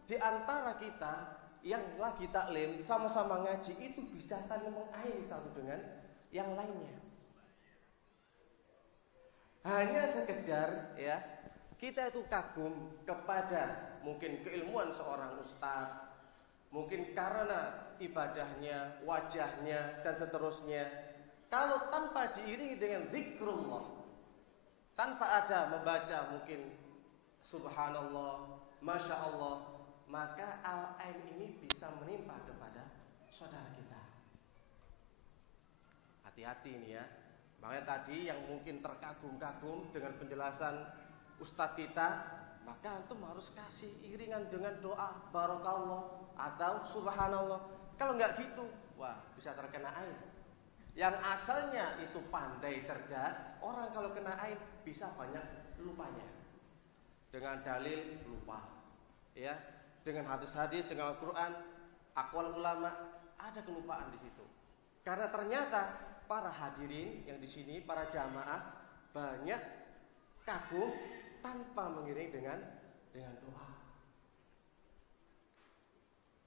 di antara kita yang lagi taklim sama-sama ngaji itu bisa saling mengaini satu dengan yang lainnya. Hanya sekedar ya kita itu kagum kepada mungkin keilmuan seorang ustaz, mungkin karena ibadahnya, wajahnya, dan seterusnya. Kalau tanpa diiringi dengan zikrullah, tanpa ada membaca mungkin subhanallah, masya Allah, maka al-ain ini bisa menimpa kepada saudara kita. Hati-hati ini ya. Makanya tadi yang mungkin terkagum-kagum dengan penjelasan ustadz kita, maka antum harus kasih iringan dengan doa barakallah atau subhanallah. Kalau nggak gitu, wah bisa terkena ain. Yang asalnya itu pandai cerdas, orang kalau kena ain bisa banyak lupanya. Dengan dalil lupa, ya, dengan hadis-hadis, dengan Al-Quran, aqwal ulama, ada kelupaan di situ. Karena ternyata para hadirin yang di sini, para jamaah banyak kagum tanpa mengiringi dengan doa.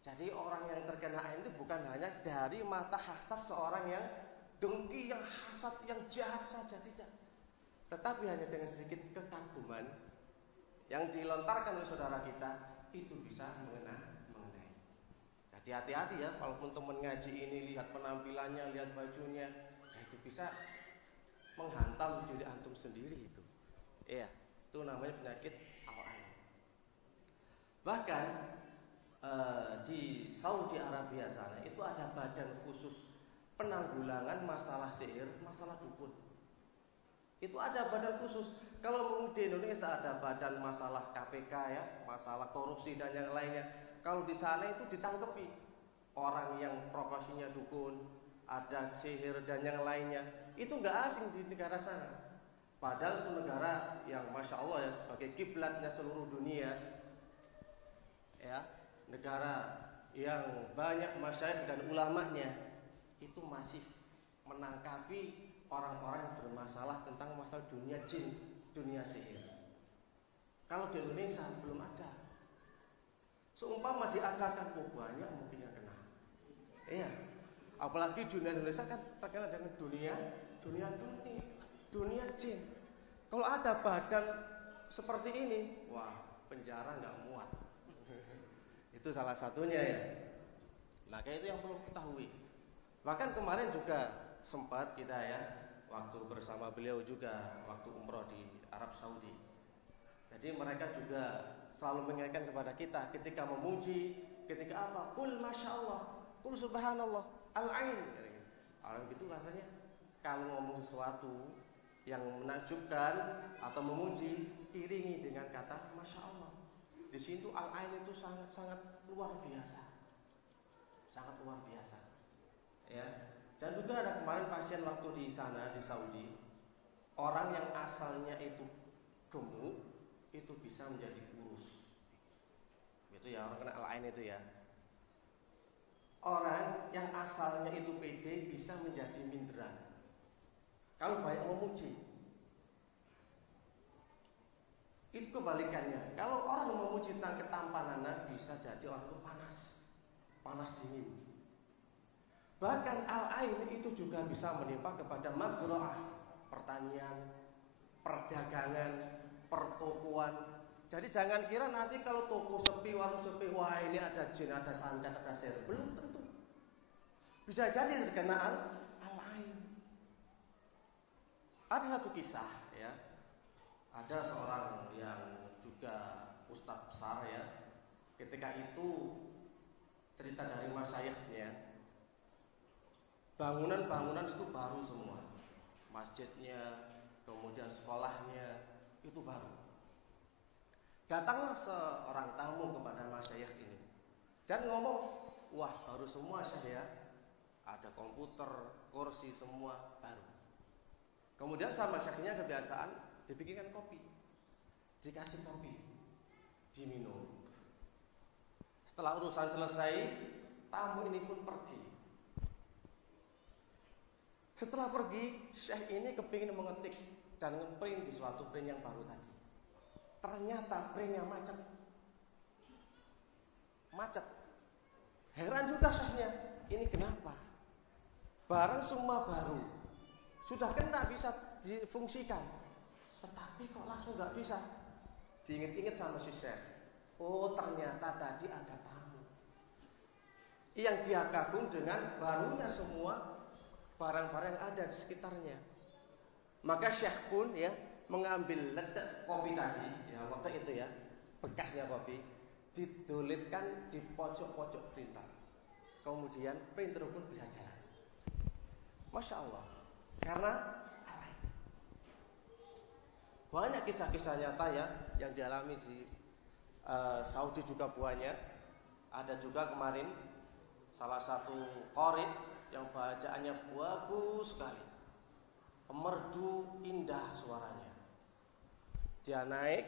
Jadi orang yang terkena ain itu bukan hanya dari mata hasad seorang yang dengki, yang hasad, yang jahat saja, tidak. Tetapi hanya dengan sedikit kekaguman yang dilontarkan oleh saudara kita, itu bisa mengenai. Jadi hati-hati ya, walaupun teman ngaji ini lihat penampilannya, lihat bajunya, itu bisa menghantam diri antum sendiri itu. Iya, itu namanya penyakit al-ain. Bahkan di Saudi Arabia sana itu ada badan khusus penanggulangan masalah sihir, masalah dukun. Itu ada badan khusus. Kalau di Indonesia ada badan masalah KPK ya, masalah korupsi dan yang lainnya. Kalau di sana itu ditangkepi orang yang profesinya dukun, ada sihir dan yang lainnya. Itu nggak asing di negara sana. Padahal itu negara yang masya Allah ya sebagai kiblatnya seluruh dunia, ya negara yang banyak masyayikh dan ulamanya itu masih menangkapi orang-orang yang bermasalah tentang masalah dunia jin, dunia sihir. Kalau di Indonesia belum ada. Seumpama diadakan, banyak mungkin yang kena. Iya. Apalagi dunia Indonesia kan terkenal dengan dunia gaib, dunia jin. Kalau ada badan seperti ini, wah penjara nggak muat. Itu salah satunya ya. Maka itu yang perlu ketahui. Bahkan kemarin juga sempat kita ya, waktu bersama beliau juga, waktu umroh di Arab Saudi. Jadi mereka juga selalu mengingatkan kepada kita ketika memuji, ketika apa? Qul masya Allah, qul subhanallah, al-ain. Orang gitu rasanya kalau ngomong sesuatu yang menakjubkan atau memuji, iringi dengan kata masya Allah. Di situ al-ain itu sangat-sangat luar biasa, sangat luar biasa. Ya. Dan juga ada kemarin pasien waktu di sana di Saudi, orang yang asalnya itu gemuk itu bisa menjadi kurus. Gitu ya, orang kena al-ain itu ya. Orang yang asalnya itu pede bisa menjadi minderan. Kalau banyak memuji. Itu kebalikannya. Kalau orang memuji tentang ketampanan bisa jadi orang itu panas dingin. Bahkan al-ain itu juga bisa menimpa kepada mazra'ah, pertanian, perdagangan, pertokoan. Jadi jangan kira nanti kalau toko sepi, warung sepi, wah ini ada jin, ada santet, ada sihir. Belum tentu. Bisa jadi terkena al-ain. Ada satu kisah ya. Ada seorang yang juga ustadz besar ya. Ketika itu cerita dari masyayikhnya, bangunan-bangunan itu baru semua. Masjidnya, kemudian sekolahnya itu baru. Datanglah seorang tamu kepada masyayikh ini dan ngomong, wah baru semua saya, ada komputer, kursi semua baru. Kemudian sama syekhnya kebiasaan dibikinkan kopi, dikasih kopi, diminum. Setelah urusan selesai, tamu ini pun pergi. Setelah pergi, syekh ini kepingin mengetik dan ngeprint di suatu print yang baru tadi. Ternyata printnya macet. Heran juga syekhnya, ini kenapa? Barang semua baru, sudah kena bisa difungsikan, tetapi kok langsung nggak bisa. Diinget-inget sama si syekh. Oh ternyata tadi ada tamu yang dia kagum dengan barunya semua barang-barang yang ada di sekitarnya. Maka syekh pun ya mengambil letek kopi tadi, ya letek itu ya, bekasnya kopi, didolitkan di pojok-pojok printer. Kemudian printer pun bisa jalan. Masya Allah. Karena banyak kisah-kisah nyata ya yang dialami di Saudi juga banyak. Ada juga kemarin salah satu qari yang bacaannya bagus sekali, merdu indah suaranya. Dia naik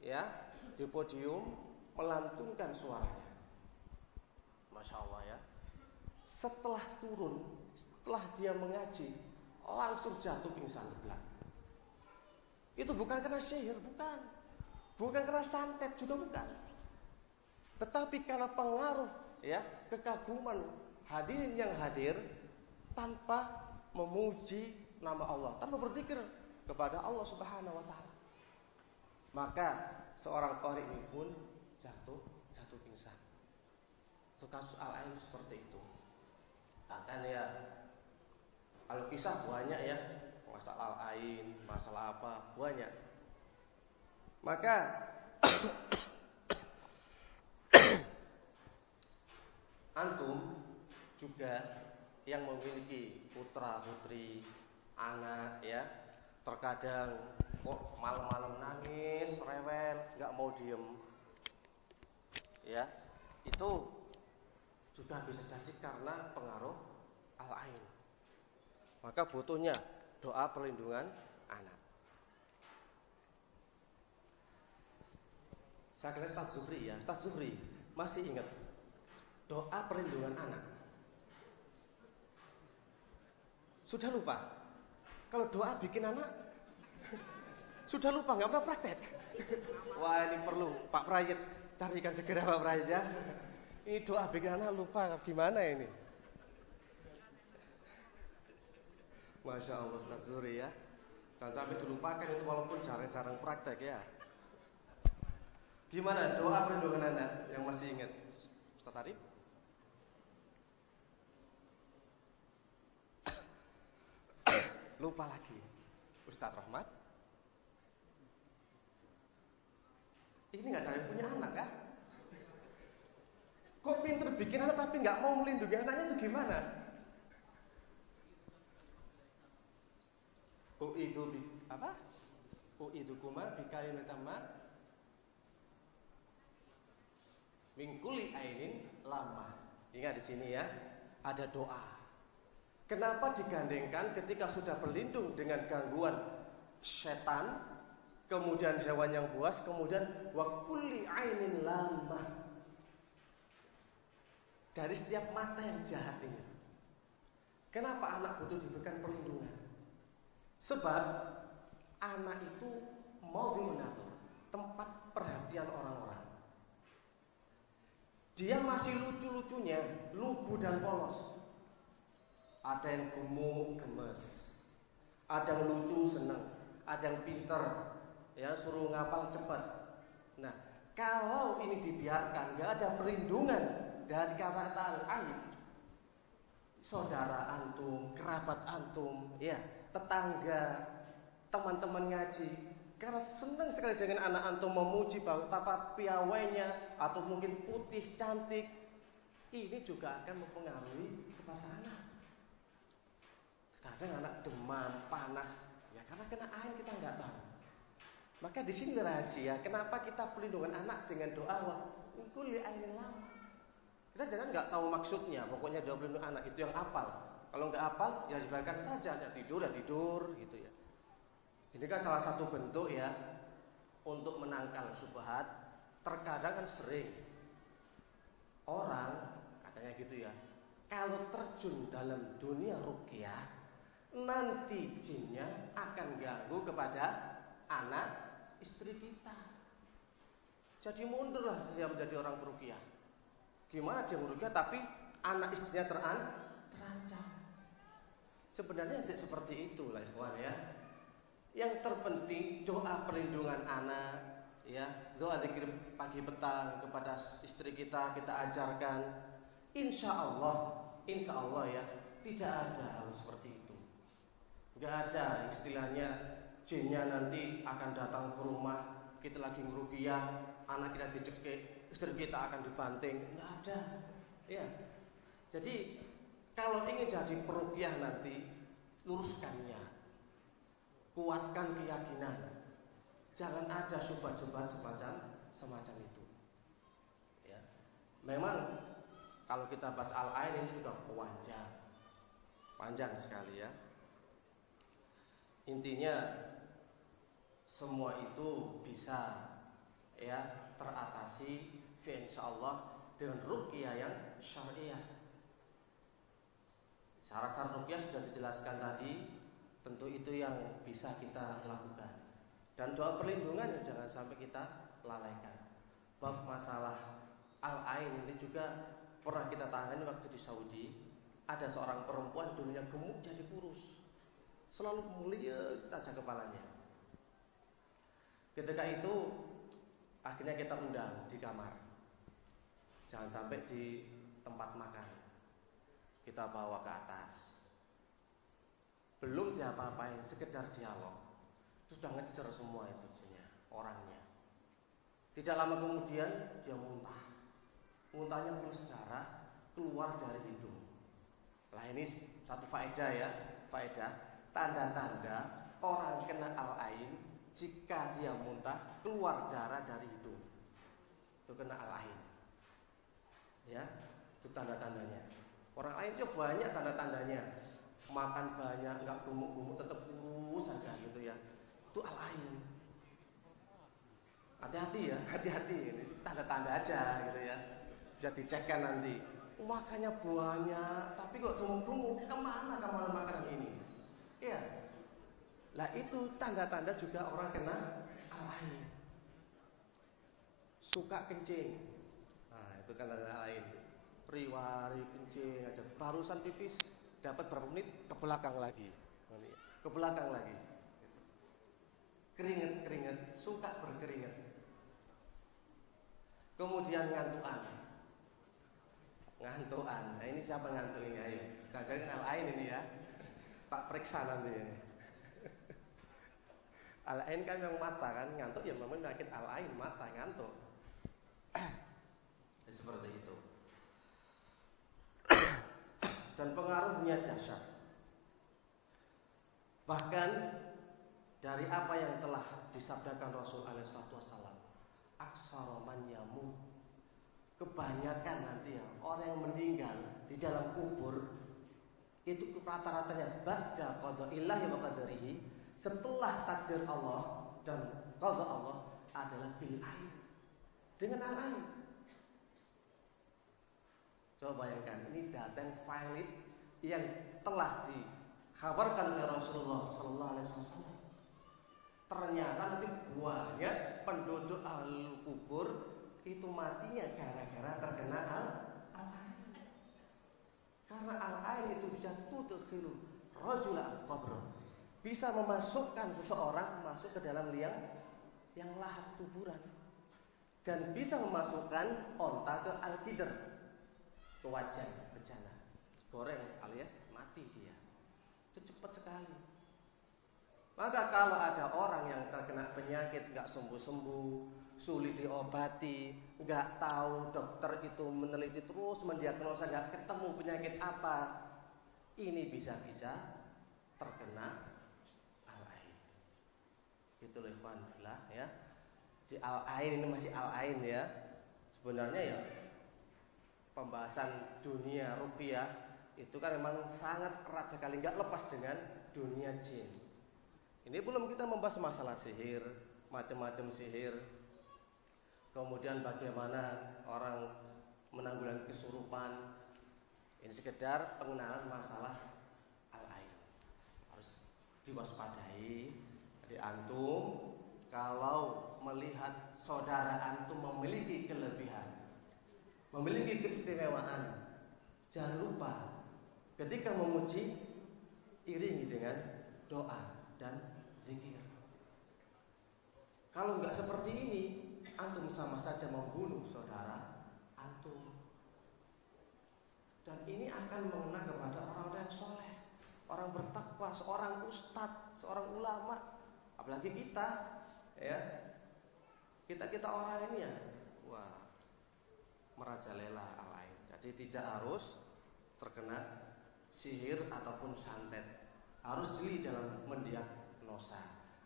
ya di podium melantunkan suaranya. Masya Allah ya. Setelah turun, setelah dia mengaji, langsung jatuh pingsan belat. Itu bukan karena sihir, bukan karena santet juga bukan. Tetapi karena pengaruh ya kekaguman hadirin yang hadir tanpa memuji nama Allah, tanpa berzikir kepada Allah Subhanahu wa taala. Maka seorang qari ini pun jatuh pingsan. Itu kasus al-ain seperti itu. Bahkan ya kalau kisah banyak ya, masalah al-ain, masalah apa, banyak. Maka antum juga yang memiliki putra putri, anak ya, terkadang kok malam-malam nangis, rewel, nggak mau diem, ya, itu juga bisa jadi karena pengaruh al-ain. Maka butuhnya doa perlindungan anak. Saya kira Ustaz Zuhri ya, Ustaz Zuhri masih ingat doa perlindungan anak? Sudah lupa? Kalau doa bikin anak sudah lupa, nggak pernah praktek. Wah, ini perlu Pak Prayit carikan segera Pak Prayit ya. Ini doa bikin anak lupa, gimana ini? Masya Allah Ustaz Zuhri ya. Jangan sampai dilupakan itu walaupun jarang-jarang praktek ya. Gimana doa perlindungan anak yang masih ingat? Ustaz Arif? Lupa lagi. Ustaz Rahmat? Ini nggak ada yang punya anak kan? Kok pinter bikin anak tapi nggak mau melindungi anaknya itu gimana? Apa? Uidukuma bikalimatamma min kulli ainin lamah. Ingat di sini ya, ada doa. Kenapa digandengkan ketika sudah berlindung dengan gangguan setan, kemudian hewan yang buas, kemudian wa kulli ainin lamah, dari setiap mata yang jahat ini. Kenapa anak butuh diberikan perlindungan? Sebab anak itu maudhi'un nazar, tempat perhatian orang-orang. Dia masih lucu-lucunya, lugu dan polos. Ada yang gemuk, gemes. Ada yang lucu, senang. Ada yang pinter, ya suruh ngapal cepat. Nah, kalau ini dibiarkan, gak ada perlindungan dari kata-kata al-ain, saudara antum, kerabat antum, ya, tetangga, teman-teman ngaji, karena senang sekali dengan anak antum memuji betapa piawainya atau mungkin putih cantik, ini juga akan mempengaruhi kepada anak. Kadang anak demam, panas, ya karena kena air kita nggak tahu. Maka di sini rahasia kenapa kita pelindungan anak dengan doa wa kulli ainin lamah. Kita jangan nggak tahu maksudnya, pokoknya doa pelindung anak itu yang hafal. Kalau nggak hafal, ya dibiarkan saja, ya tidur gitu ya. Ini kan salah satu bentuk ya untuk menangkal syubhat. Terkadang kan sering orang katanya gitu ya, kalau terjun dalam dunia ruqyah, nanti jinnya akan ganggu kepada anak istri kita. Jadi mundurlah dia menjadi orang peruqyah. Gimana dia meruqyah tapi anak istrinya terancam. Sebenarnya tidak seperti itu lah ikhwan ya. Yang terpenting doa perlindungan anak, ya, doa zikir pagi petang kepada istri kita ajarkan. Insya Allah ya, tidak ada hal seperti itu. Gak ada istilahnya jinnya nanti akan datang ke rumah, kita lagi ngeruqyah, anak kita dicekik, istri kita akan dibanting. Gak ada. Ya. Jadi kalau ingin jadi peruqyah nanti, luruskannya. Kuatkan keyakinan. Jangan ada syubhat-syubhat semacam itu. Ya. Memang kalau kita bahas al-ain ini juga panjang sekali ya. Intinya semua itu bisa ya teratasi insyaallah dengan ruqyah yang syariah. Syarat-syarat ruqyah sudah dijelaskan tadi. Tentu itu yang bisa kita lakukan. Dan doa perlindungan yang jangan sampai kita lalaikan. Bab masalah al-ain ini juga pernah kita tangani waktu di Saudi. Ada seorang perempuan dulunya gemuk jadi kurus, selalu melihat saja kepalanya. Ketika itu akhirnya kita undang di kamar. Jangan sampai di tempat makan. Kita bawa ke atas. Belum diapa-apain, sekedar dialog. Sudah ngecer semua itu orangnya. Tidak lama kemudian dia muntah. Muntahnya berdarah keluar dari hidung. Lah ini satu faedah ya, tanda-tanda orang kena al-ain jika dia muntah keluar darah dari hidung. Itu kena al-ain. Ya, itu tanda-tandanya. Orang lain itu banyak tanda-tandanya. Makan banyak, enggak gemuk-gemuk, tetap kurus saja gitu ya. Itu al-ain. Hati-hati ya, hati-hati. Ini tanda-tanda aja gitu ya. Bisa dicekkan nanti. Makannya banyak, tapi kok gemuk-gemuk. Kemana kamu makanan ini? Iya. Lah itu tanda-tanda juga orang kena al-ain. Suka kencing. Nah, itu kan tanda lain. Riwari kencing aja. Barusan pipis dapat berapa menit ke belakang lagi. Ke belakang lagi. Keringet-keringet, suka berkeringet. Kemudian ngantukan. Nah ini siapa ngantuk ini? Ayo. Jangan al-ain ini ya. Tak periksa nanti ini. Al-ain kan memang mata kan, ngantuk ya memang penyakit al-ain, mata ngantuk. Seperti itu. Dan pengaruhnya dahsyat. Bahkan dari apa yang telah disabdakan Rasul alaihi wasallam, aksara man yamut, kebanyakan nanti ya orang yang meninggal di dalam kubur itu rata-ratanya ba'da qadaillahi wa qadarihi, setelah takdir Allah dan qada Allah adalah bil ain, dengan al-ain. Coba bayangkan, ini data yang valid yang telah dikhabarkan oleh Rasulullah sallallahu alaihi wasallam. Ternyata nanti banyak penduduk ahlul kubur itu matinya gara-gara terkena al-ain. Karena al-ain itu bisa tudkhilul rajula al-qabr, bisa memasukkan seseorang masuk ke dalam liang yang lahat kuburan, dan bisa memasukkan onta ke al-qidr, ke wajan bencana, goreng alias mati dia. Itu cepat sekali. Maka kalau ada orang yang terkena penyakit gak sembuh-sembuh, sulit diobati, gak tahu, dokter itu meneliti terus mendiagnosa gak ketemu penyakit apa, ini bisa-bisa terkena al-ain. Itu loh ikhwan fillah ya. Di al-ain ini masih al-ain ya. Sebenarnya ya pembahasan dunia rupiah itu kan memang sangat erat sekali, gak lepas dengan dunia jin. Ini belum kita membahas masalah sihir, macam-macam sihir. Kemudian bagaimana orang menanggulangi kesurupan. Ini sekedar pengenalan masalah al-ain. Harus diwaspadai. Jadi antum kalau melihat saudara antum memiliki kelebihan, memiliki keistimewaan, jangan lupa ketika memuji iringi dengan doa dan zikir. Kalau nggak seperti ini, antum sama saja membunuh saudara antum. Dan ini akan mengena kepada orang-orang yang soleh, orang bertakwa, seorang ustadz, seorang ulama, apalagi kita, ya, kita orang ini ya, wah, merajalela al-ain. Jadi tidak harus terkena sihir ataupun santet. Harus jeli dalam mendiagnosa.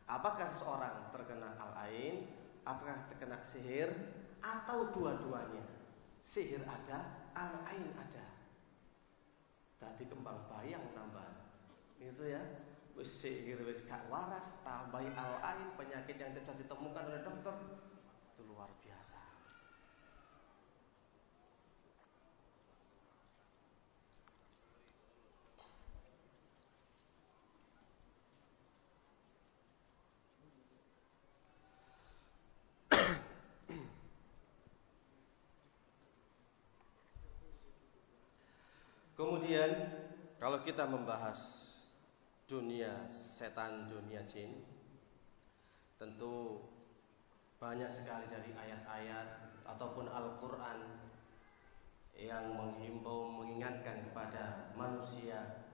Apakah seseorang terkena al-ain, apakah terkena sihir, atau dua-duanya. Sihir ada, al-ain ada. Tadi kembang bayang tambah. Itu ya. Wis sihir wis gak waras, tambahi al-ain, penyakit yang tidak ditemukan oleh dokter. Itu luar biasa. Kemudian kalau kita membahas dunia setan, dunia jin, tentu banyak sekali dari ayat-ayat ataupun Al-Quran yang menghimbau, mengingatkan kepada manusia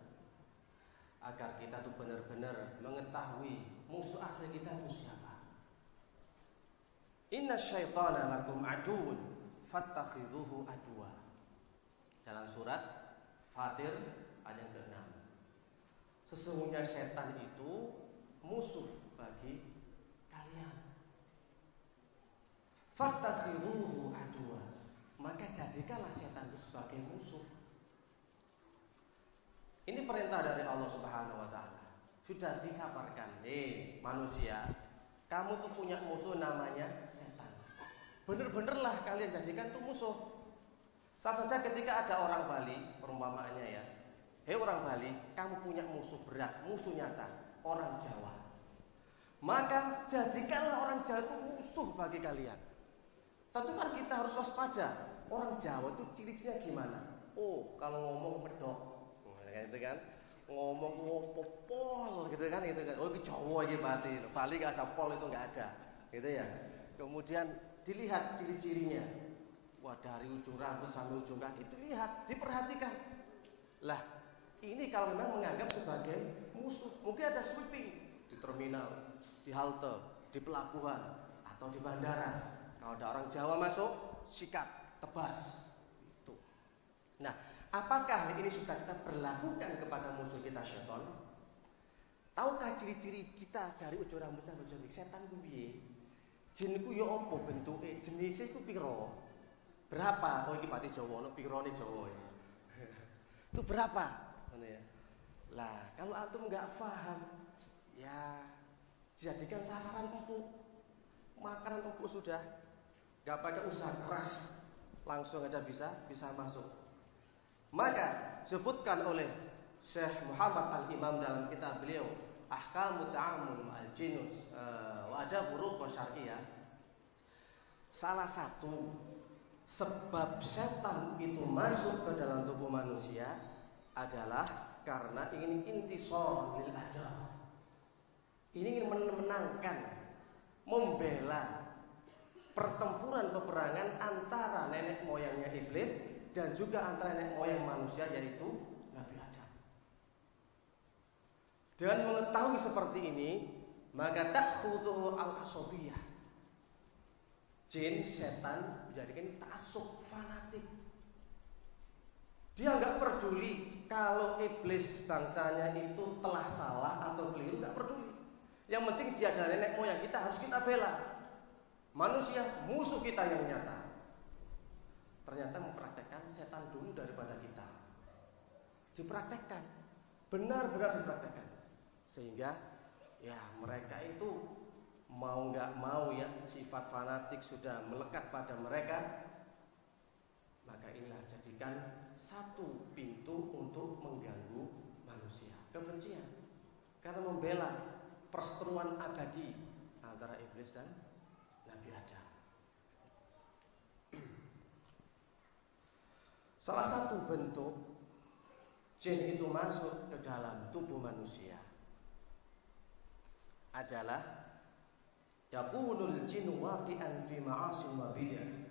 agar kita tuh benar-benar mengetahui musuh asli kita itu siapa. Inna syaitana lakum aduun fattakhidhuhu aduwa. Dalam surat Fatir ayat ke-6. Sesungguhnya setan itu musuh bagi kalian. Fattakhiruhu aduwa, maka jadikanlah setan itu sebagai musuh. Ini perintah dari Allah Subhanahu wa taala. Sudah dikabarkan, manusia, kamu tuh punya musuh namanya setan. Bener-benerlah kalian jadikan tuh musuh. Sampai saja ketika ada orang Bali, perumpamaannya ya, hei orang Bali, kamu punya musuh berat, musuh nyata, orang Jawa. Maka jadikanlah orang Jawa itu musuh bagi kalian. Tentu kan kita harus waspada. Orang Jawa itu ciri-cirinya gimana? Oh, kalau ngomong medok, gitu kan? Ngomong pol, gitu kan? Oh, itu Jawa aja berarti. Bali nggak ada pol, itu nggak ada, gitu ya. Kemudian dilihat ciri-cirinya. Wah, dari ujung rambut sampai ujung kaki itu lihat, diperhatikan. Lah, ini kalau memang menganggap sebagai musuh, mungkin ada sweeping di terminal, di halte, di pelabuhan, atau di bandara. Kalau ada orang Jawa masuk, sikat, tebas. Itu. Nah, apakah ini sudah kita berlakukan kepada musuh kita setan? Tahukah ciri-ciri kita dari ujung rambut sampai ujung kaki? Setan ku piye? Jin ku ya apa bentuke? Jenise ku pira? Berapa? Oh, iki pati Jawa, ono pirane Jawa. Itu berapa? Ya. Lah, kalau antum nggak paham, ya jadikan sasaran empuk. Makanan empuk sudah, nggak pakai usaha keras, langsung aja bisa masuk. Maka sebutkan oleh Syekh Muhammad Al-Imam dalam kitab beliau Ahkamu Ta'amul Al-Jinus wa Adab Ruqyah Syar'iyyah, salah satu sebab setan itu masuk ke dalam tubuh manusia adalah karena ingin intisar lil a'da. Ini ingin menangkan, membela pertempuran peperangan antara nenek moyangnya iblis dan juga antara nenek moyang manusia, yaitu Nabi Adam. Dengan mengetahui seperti ini, maka ta'khudhu al-asabiyah. Jin, setan menjadikan ta'assub, fanatik. Dia nggak peduli kalau iblis bangsanya itu telah salah atau keliru, nggak peduli. Yang penting dia adalah nenek moyang kita, harus kita bela. Manusia musuh kita yang nyata. Ternyata mempraktekkan setan dulu daripada kita. Dipraktekkan, benar-benar dipraktekkan. Sehingga ya mereka itu mau nggak mau ya, sifat fanatik sudah melekat pada mereka. Maka inilah jadikan satu pintu untuk mengganggu manusia, kebencian, karena membela perseteruan abadi antara iblis dan Nabi Adam. Salah satu bentuk jin itu masuk ke dalam tubuh manusia adalah yakunul jinu waqi'an fi ma'asin wa bid'ah.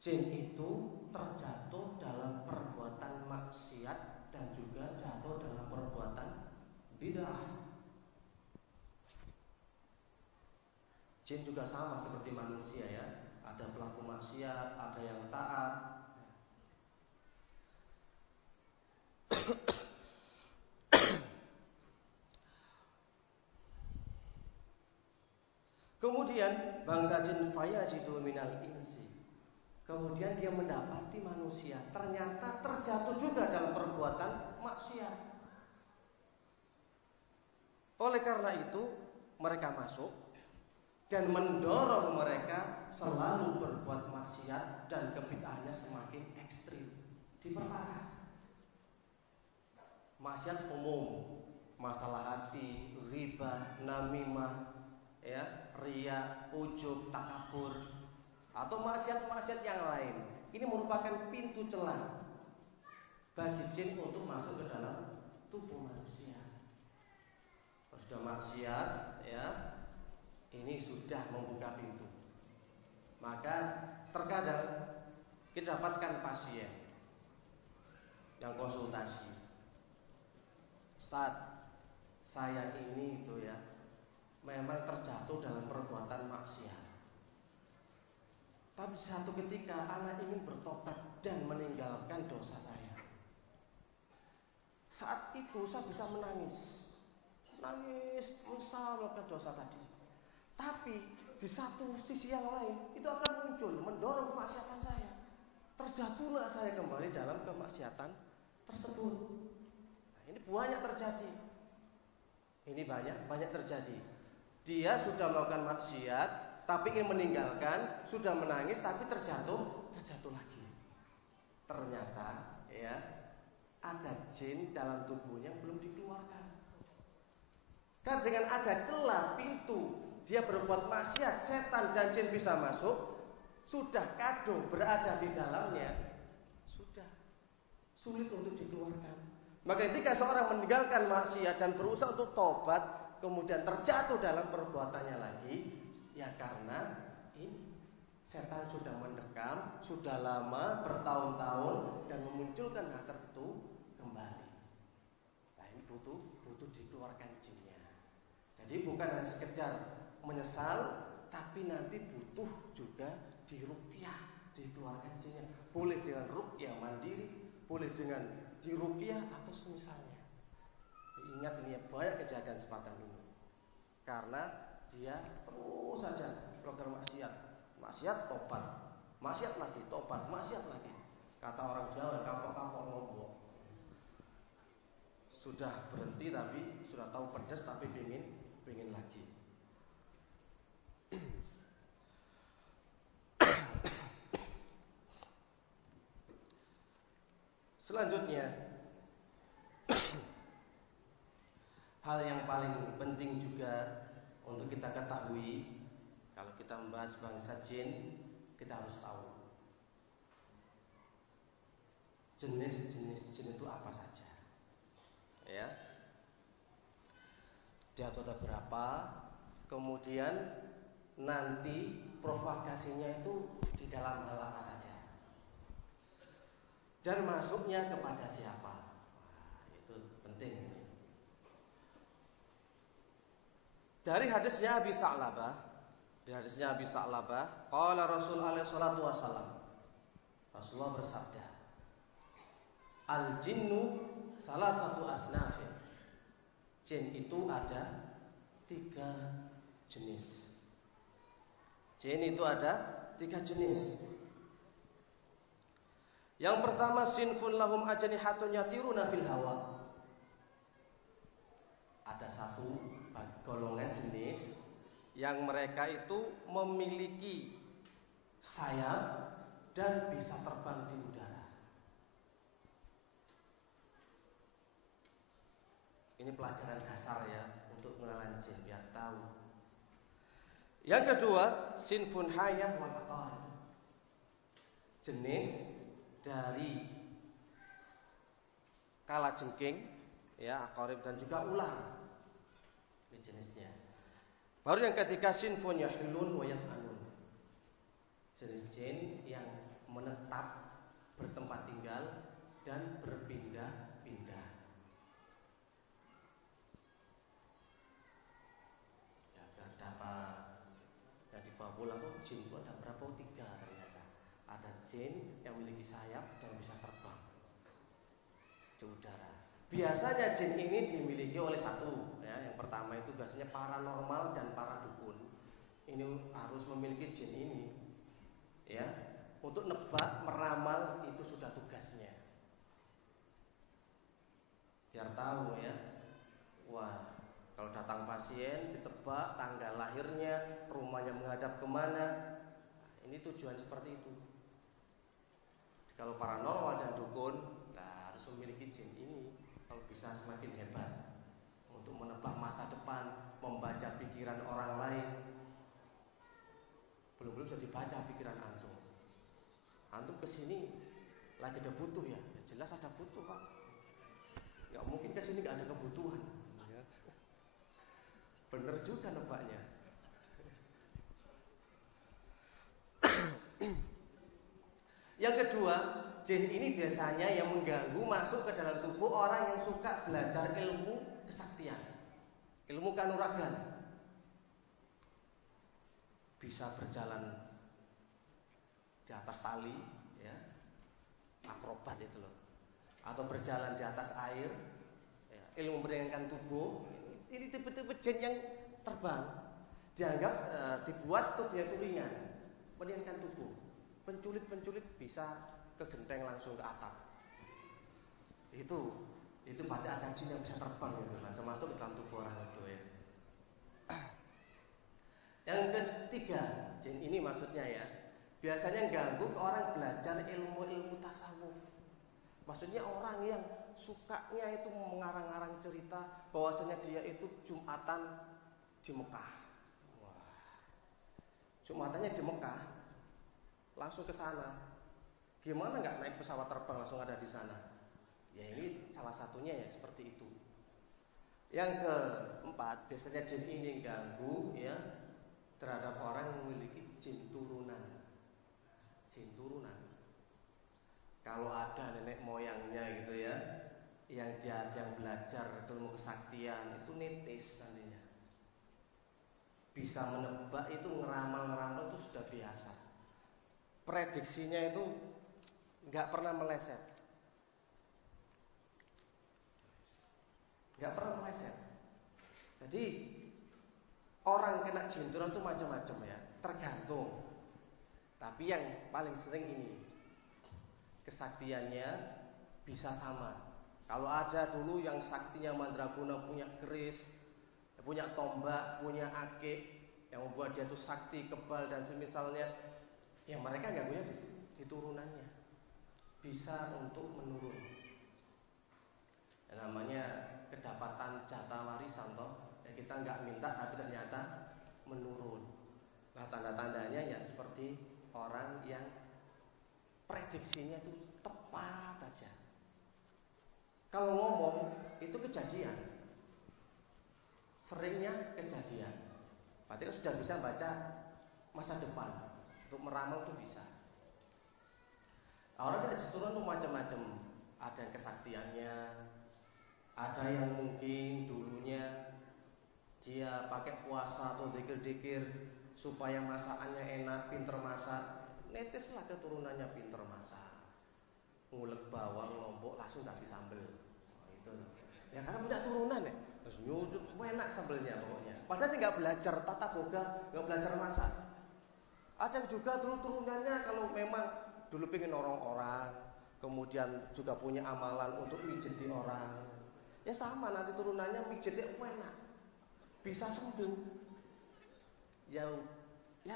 Jin itu terjatuh dalam perbuatan maksiat dan juga jatuh dalam perbuatan bid'ah. Jin juga sama seperti manusia ya, ada pelaku maksiat, ada yang taat. Kemudian bangsa jin fayajidu minal insi. Kemudian dia mendapati manusia ternyata terjatuh juga dalam perbuatan maksiat. Oleh karena itu mereka masuk dan mendorong mereka selalu berbuat maksiat dan kebid'ahannya semakin ekstrim, diperparah. Maksiat umum, masalah hati, riba, namimah, ya, riya, ujub, takabur, atau maksiat-maksiat yang lain. Ini merupakan pintu celah bagi jin untuk masuk ke dalam tubuh manusia. Sudah maksiat, ya, ini sudah membuka pintu. Maka terkadang kita dapatkan pasien yang konsultasi, Ustaz, saya ini itu ya memang terjatuh dalam perbuatan maksiat. Tapi satu ketika anak ingin bertobat dan meninggalkan dosa saya. Saat itu saya bisa menangis, menyesal melakukan dosa tadi. Tapi di satu sisi yang lain itu akan muncul mendorong kemaksiatan saya. Terjatuhlah saya kembali dalam kemaksiatan tersebut. Nah, ini banyak terjadi. Ini banyak terjadi. Dia sudah melakukan maksiat, tapi ingin meninggalkan, sudah menangis, tapi terjatuh lagi. Ternyata, ya, ada jin dalam tubuhnya yang belum dikeluarkan. Kan dengan ada celah pintu, dia berbuat maksiat, setan dan jin bisa masuk. Sudah kadung berada di dalamnya, sudah sulit untuk dikeluarkan. Maka ketika seorang meninggalkan maksiat dan berusaha untuk tobat, kemudian terjatuh dalam perbuatannya lagi, ya karena ini setan sudah mendekam, sudah lama bertahun-tahun dan memunculkan hasrat itu kembali. Nah ini butuh dikeluarkan jinnya. Jadi bukan hanya sekedar menyesal, tapi nanti butuh juga diruqyah, dikeluarkan jinnya. Boleh dengan ruqyah mandiri, boleh dengan diruqyah atau semisalnya. Ingat ini banyak kejadian semacam ini. Karena dia terus saja melakukan maksiat tobat, maksiat lagi tobat, maksiat lagi. Kata orang Jawa, kapok-kapok ngomong. Sudah berhenti tapi sudah tahu pedas tapi pengen lagi. Selanjutnya, hal yang paling penting juga untuk kita ketahui, kalau kita membahas bangsa jin, kita harus tahu jenis-jenis jin itu apa saja. Ya, dia ada berapa, kemudian nanti provokasinya itu di dalam hal apa saja, dan masuknya kepada siapa. Itu penting. Dari hadisnya Abi Sa'labah, qala Rasul alaihi salatu wasallam, Rasulullah bersabda, al-jinnu salah satu asnafin. Jin itu ada 3 jenis. Jin itu ada 3 jenis. Yang pertama, sinfun lahum ajnihatun yatiruna fil hawa. Ada satu golongan jenis yang mereka itu memiliki sayap dan bisa terbang di udara. Ini pelajaran dasar ya untuk mengenal jin biar tahu. Yang kedua, sinfun hayah wal aqarib. Jenis dari kalajengking, ya, aqarib dan juga ular. Ini jenisnya. Baru yang ketiga, sinfun yahilun wa yat'anun. Jenis jin yang menetap, bertempat tinggal dan berpindah-pindah. Ya, biar dapat yang dibawa pulang kok jin itu ada berapa? 3 ternyata. Ada jin yang memiliki sayap dan bisa terbang di udara. Biasanya jin ini dimiliki oleh satu, ya. Yang pertama itu biasanya paranormal dan para dukun. Ini harus memiliki jin ini, ya. Untuk nebak, meramal itu sudah tugasnya. Biar tahu ya. Wah, kalau datang pasien ditebak tanggal lahirnya, rumahnya menghadap kemana. Ini tujuan seperti itu. Kalau paranormal dan dukun, harus memiliki jin ini. Kalau bisa semakin hebat untuk menebak masa depan, membaca pikiran orang lain. Belum bisa dibaca pikiran antum. Antum kesini lagi ada butuh ya, jelas ada butuh pak. Gak mungkin kesini gak ada kebutuhan. Bener juga nebaknya. Yang kedua, jin ini biasanya yang mengganggu masuk ke dalam tubuh orang yang suka belajar ilmu kesaktian, ilmu kanuragan. Bisa berjalan di atas tali, ya, akrobat itu loh, atau berjalan di atas air, ilmu meringankan tubuh. Ini tipe-tipe jin yang terbang. Dianggap dibuat tubuhnya itu ringan, meringankan tubuh. Penculit-penculit bisa ke genteng langsung ke atap. Itu pada ada jin yang bisa terbang gitu, termasuk ke dalam tubuh orang itu ya. Yang ketiga, jin ini maksudnya ya, biasanya ganggu ke orang belajar ilmu-ilmu tasawuf. Maksudnya orang yang sukanya itu mengarang-arang cerita bahwasanya dia itu Jumatan di Mekah. Wah. Jumatannya di Mekah, langsung ke sana. Gimana nggak naik pesawat terbang langsung ada di sana? Ya ini salah satunya ya seperti itu. Yang keempat, biasanya jin ini ganggu ya terhadap orang yang memiliki jin turunan. Jin turunan. Kalau ada nenek moyangnya gitu ya, yang belajar ilmu kesaktian itu nitis nantinya. Bisa menebak itu, ngeramal-ngeramal itu sudah biasa. Prediksinya itu nggak pernah meleset. Nggak pernah meleset. Jadi orang kena jin turunan itu macam-macam ya, tergantung. Tapi yang paling sering ini kesaktiannya bisa sama. Kalau ada dulu yang saktinya mandraguna, punya keris, punya tombak, punya akik, yang membuat dia itu sakti, kebal dan semisalnya, yang mereka ganggunya di turunannya bisa untuk menurun. Yang namanya kedapatan jatah warisan toh, ya kita nggak minta tapi ternyata menurun. Nah tanda-tandanya ya seperti orang yang prediksinya itu tepat aja. Kalau ngomong itu kejadian, seringnya kejadian. Berarti kan sudah bisa baca masa depan. Untuk meramal itu bisa. Orang yang turun itu macam-macam. Ada yang kesaktiannya, ada yang mungkin dulunya dia pakai puasa atau zikir-zikir supaya masakannya enak, pinter masak. Netislah keturunannya pinter masak. Ngulek bawang, lombok langsung tak disambel. Oh, itu. Ya karena punya turunan ya. Terus nyudut enak sambelnya pokoknya. Padahal dia nggak belajar tata boga, nggak belajar masak. Ada yang juga dulu turunannya kalau memang dulu pengen orang-orang, kemudian juga punya amalan untuk mijiti orang. Ya sama nanti turunannya mijitnya enak. Bisa sembuh. Ya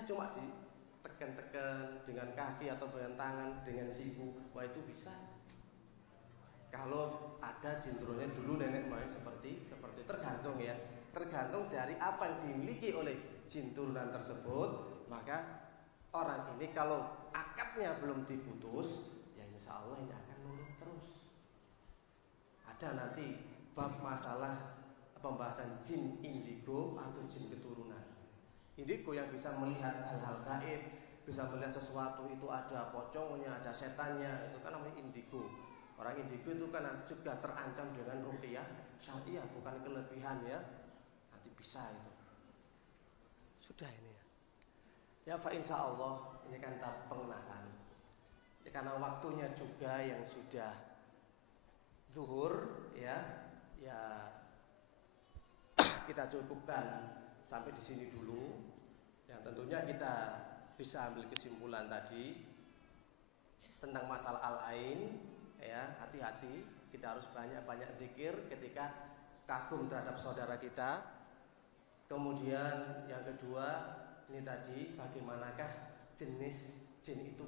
cuma ditekan-tekan dengan kaki atau dengan tangan, dengan siku, wah itu bisa. Kalau ada jin turunannya dulu nenek moyang seperti tergantung ya, tergantung dari apa yang dimiliki oleh jin turunan tersebut. Maka orang ini kalau akadnya belum diputus, ya insya Allah ini akan nurun terus. Ada nanti bab masalah pembahasan jin indigo atau jin keturunan. Indigo yang bisa melihat hal-hal gaib, bisa melihat sesuatu itu ada pocongnya, ada setannya, itu kan namanya indigo. Orang indigo itu kan nanti juga terancam dengan ruqyah syariah, bukan kelebihan ya. Nanti bisa itu. Sudah ini ya. Ya fa insya Allah ini kan tahap pengenalan. Ya, karena waktunya juga yang sudah zuhur ya. Ya kita cukupkan sampai di sini dulu. Yang tentunya kita bisa ambil kesimpulan tadi tentang masalah al-ain ya, hati-hati, kita harus banyak-banyak zikir ketika kagum terhadap saudara kita. Kemudian yang kedua, ini tadi bagaimanakah jenis jin itu,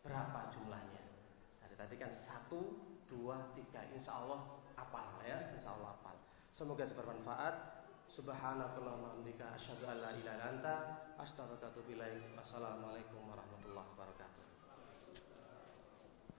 berapa jumlahnya. Tadi kan 1, 2, 3, insya Allah hafal ya, insya Allah hafal. Semoga bermanfaat. Subhanakallahumma wa bihamdika asyhadu an la ilaha illa anta astaghfiruka wa atubu ilaik. Wassalamualaikum warahmatullahi wabarakatuh.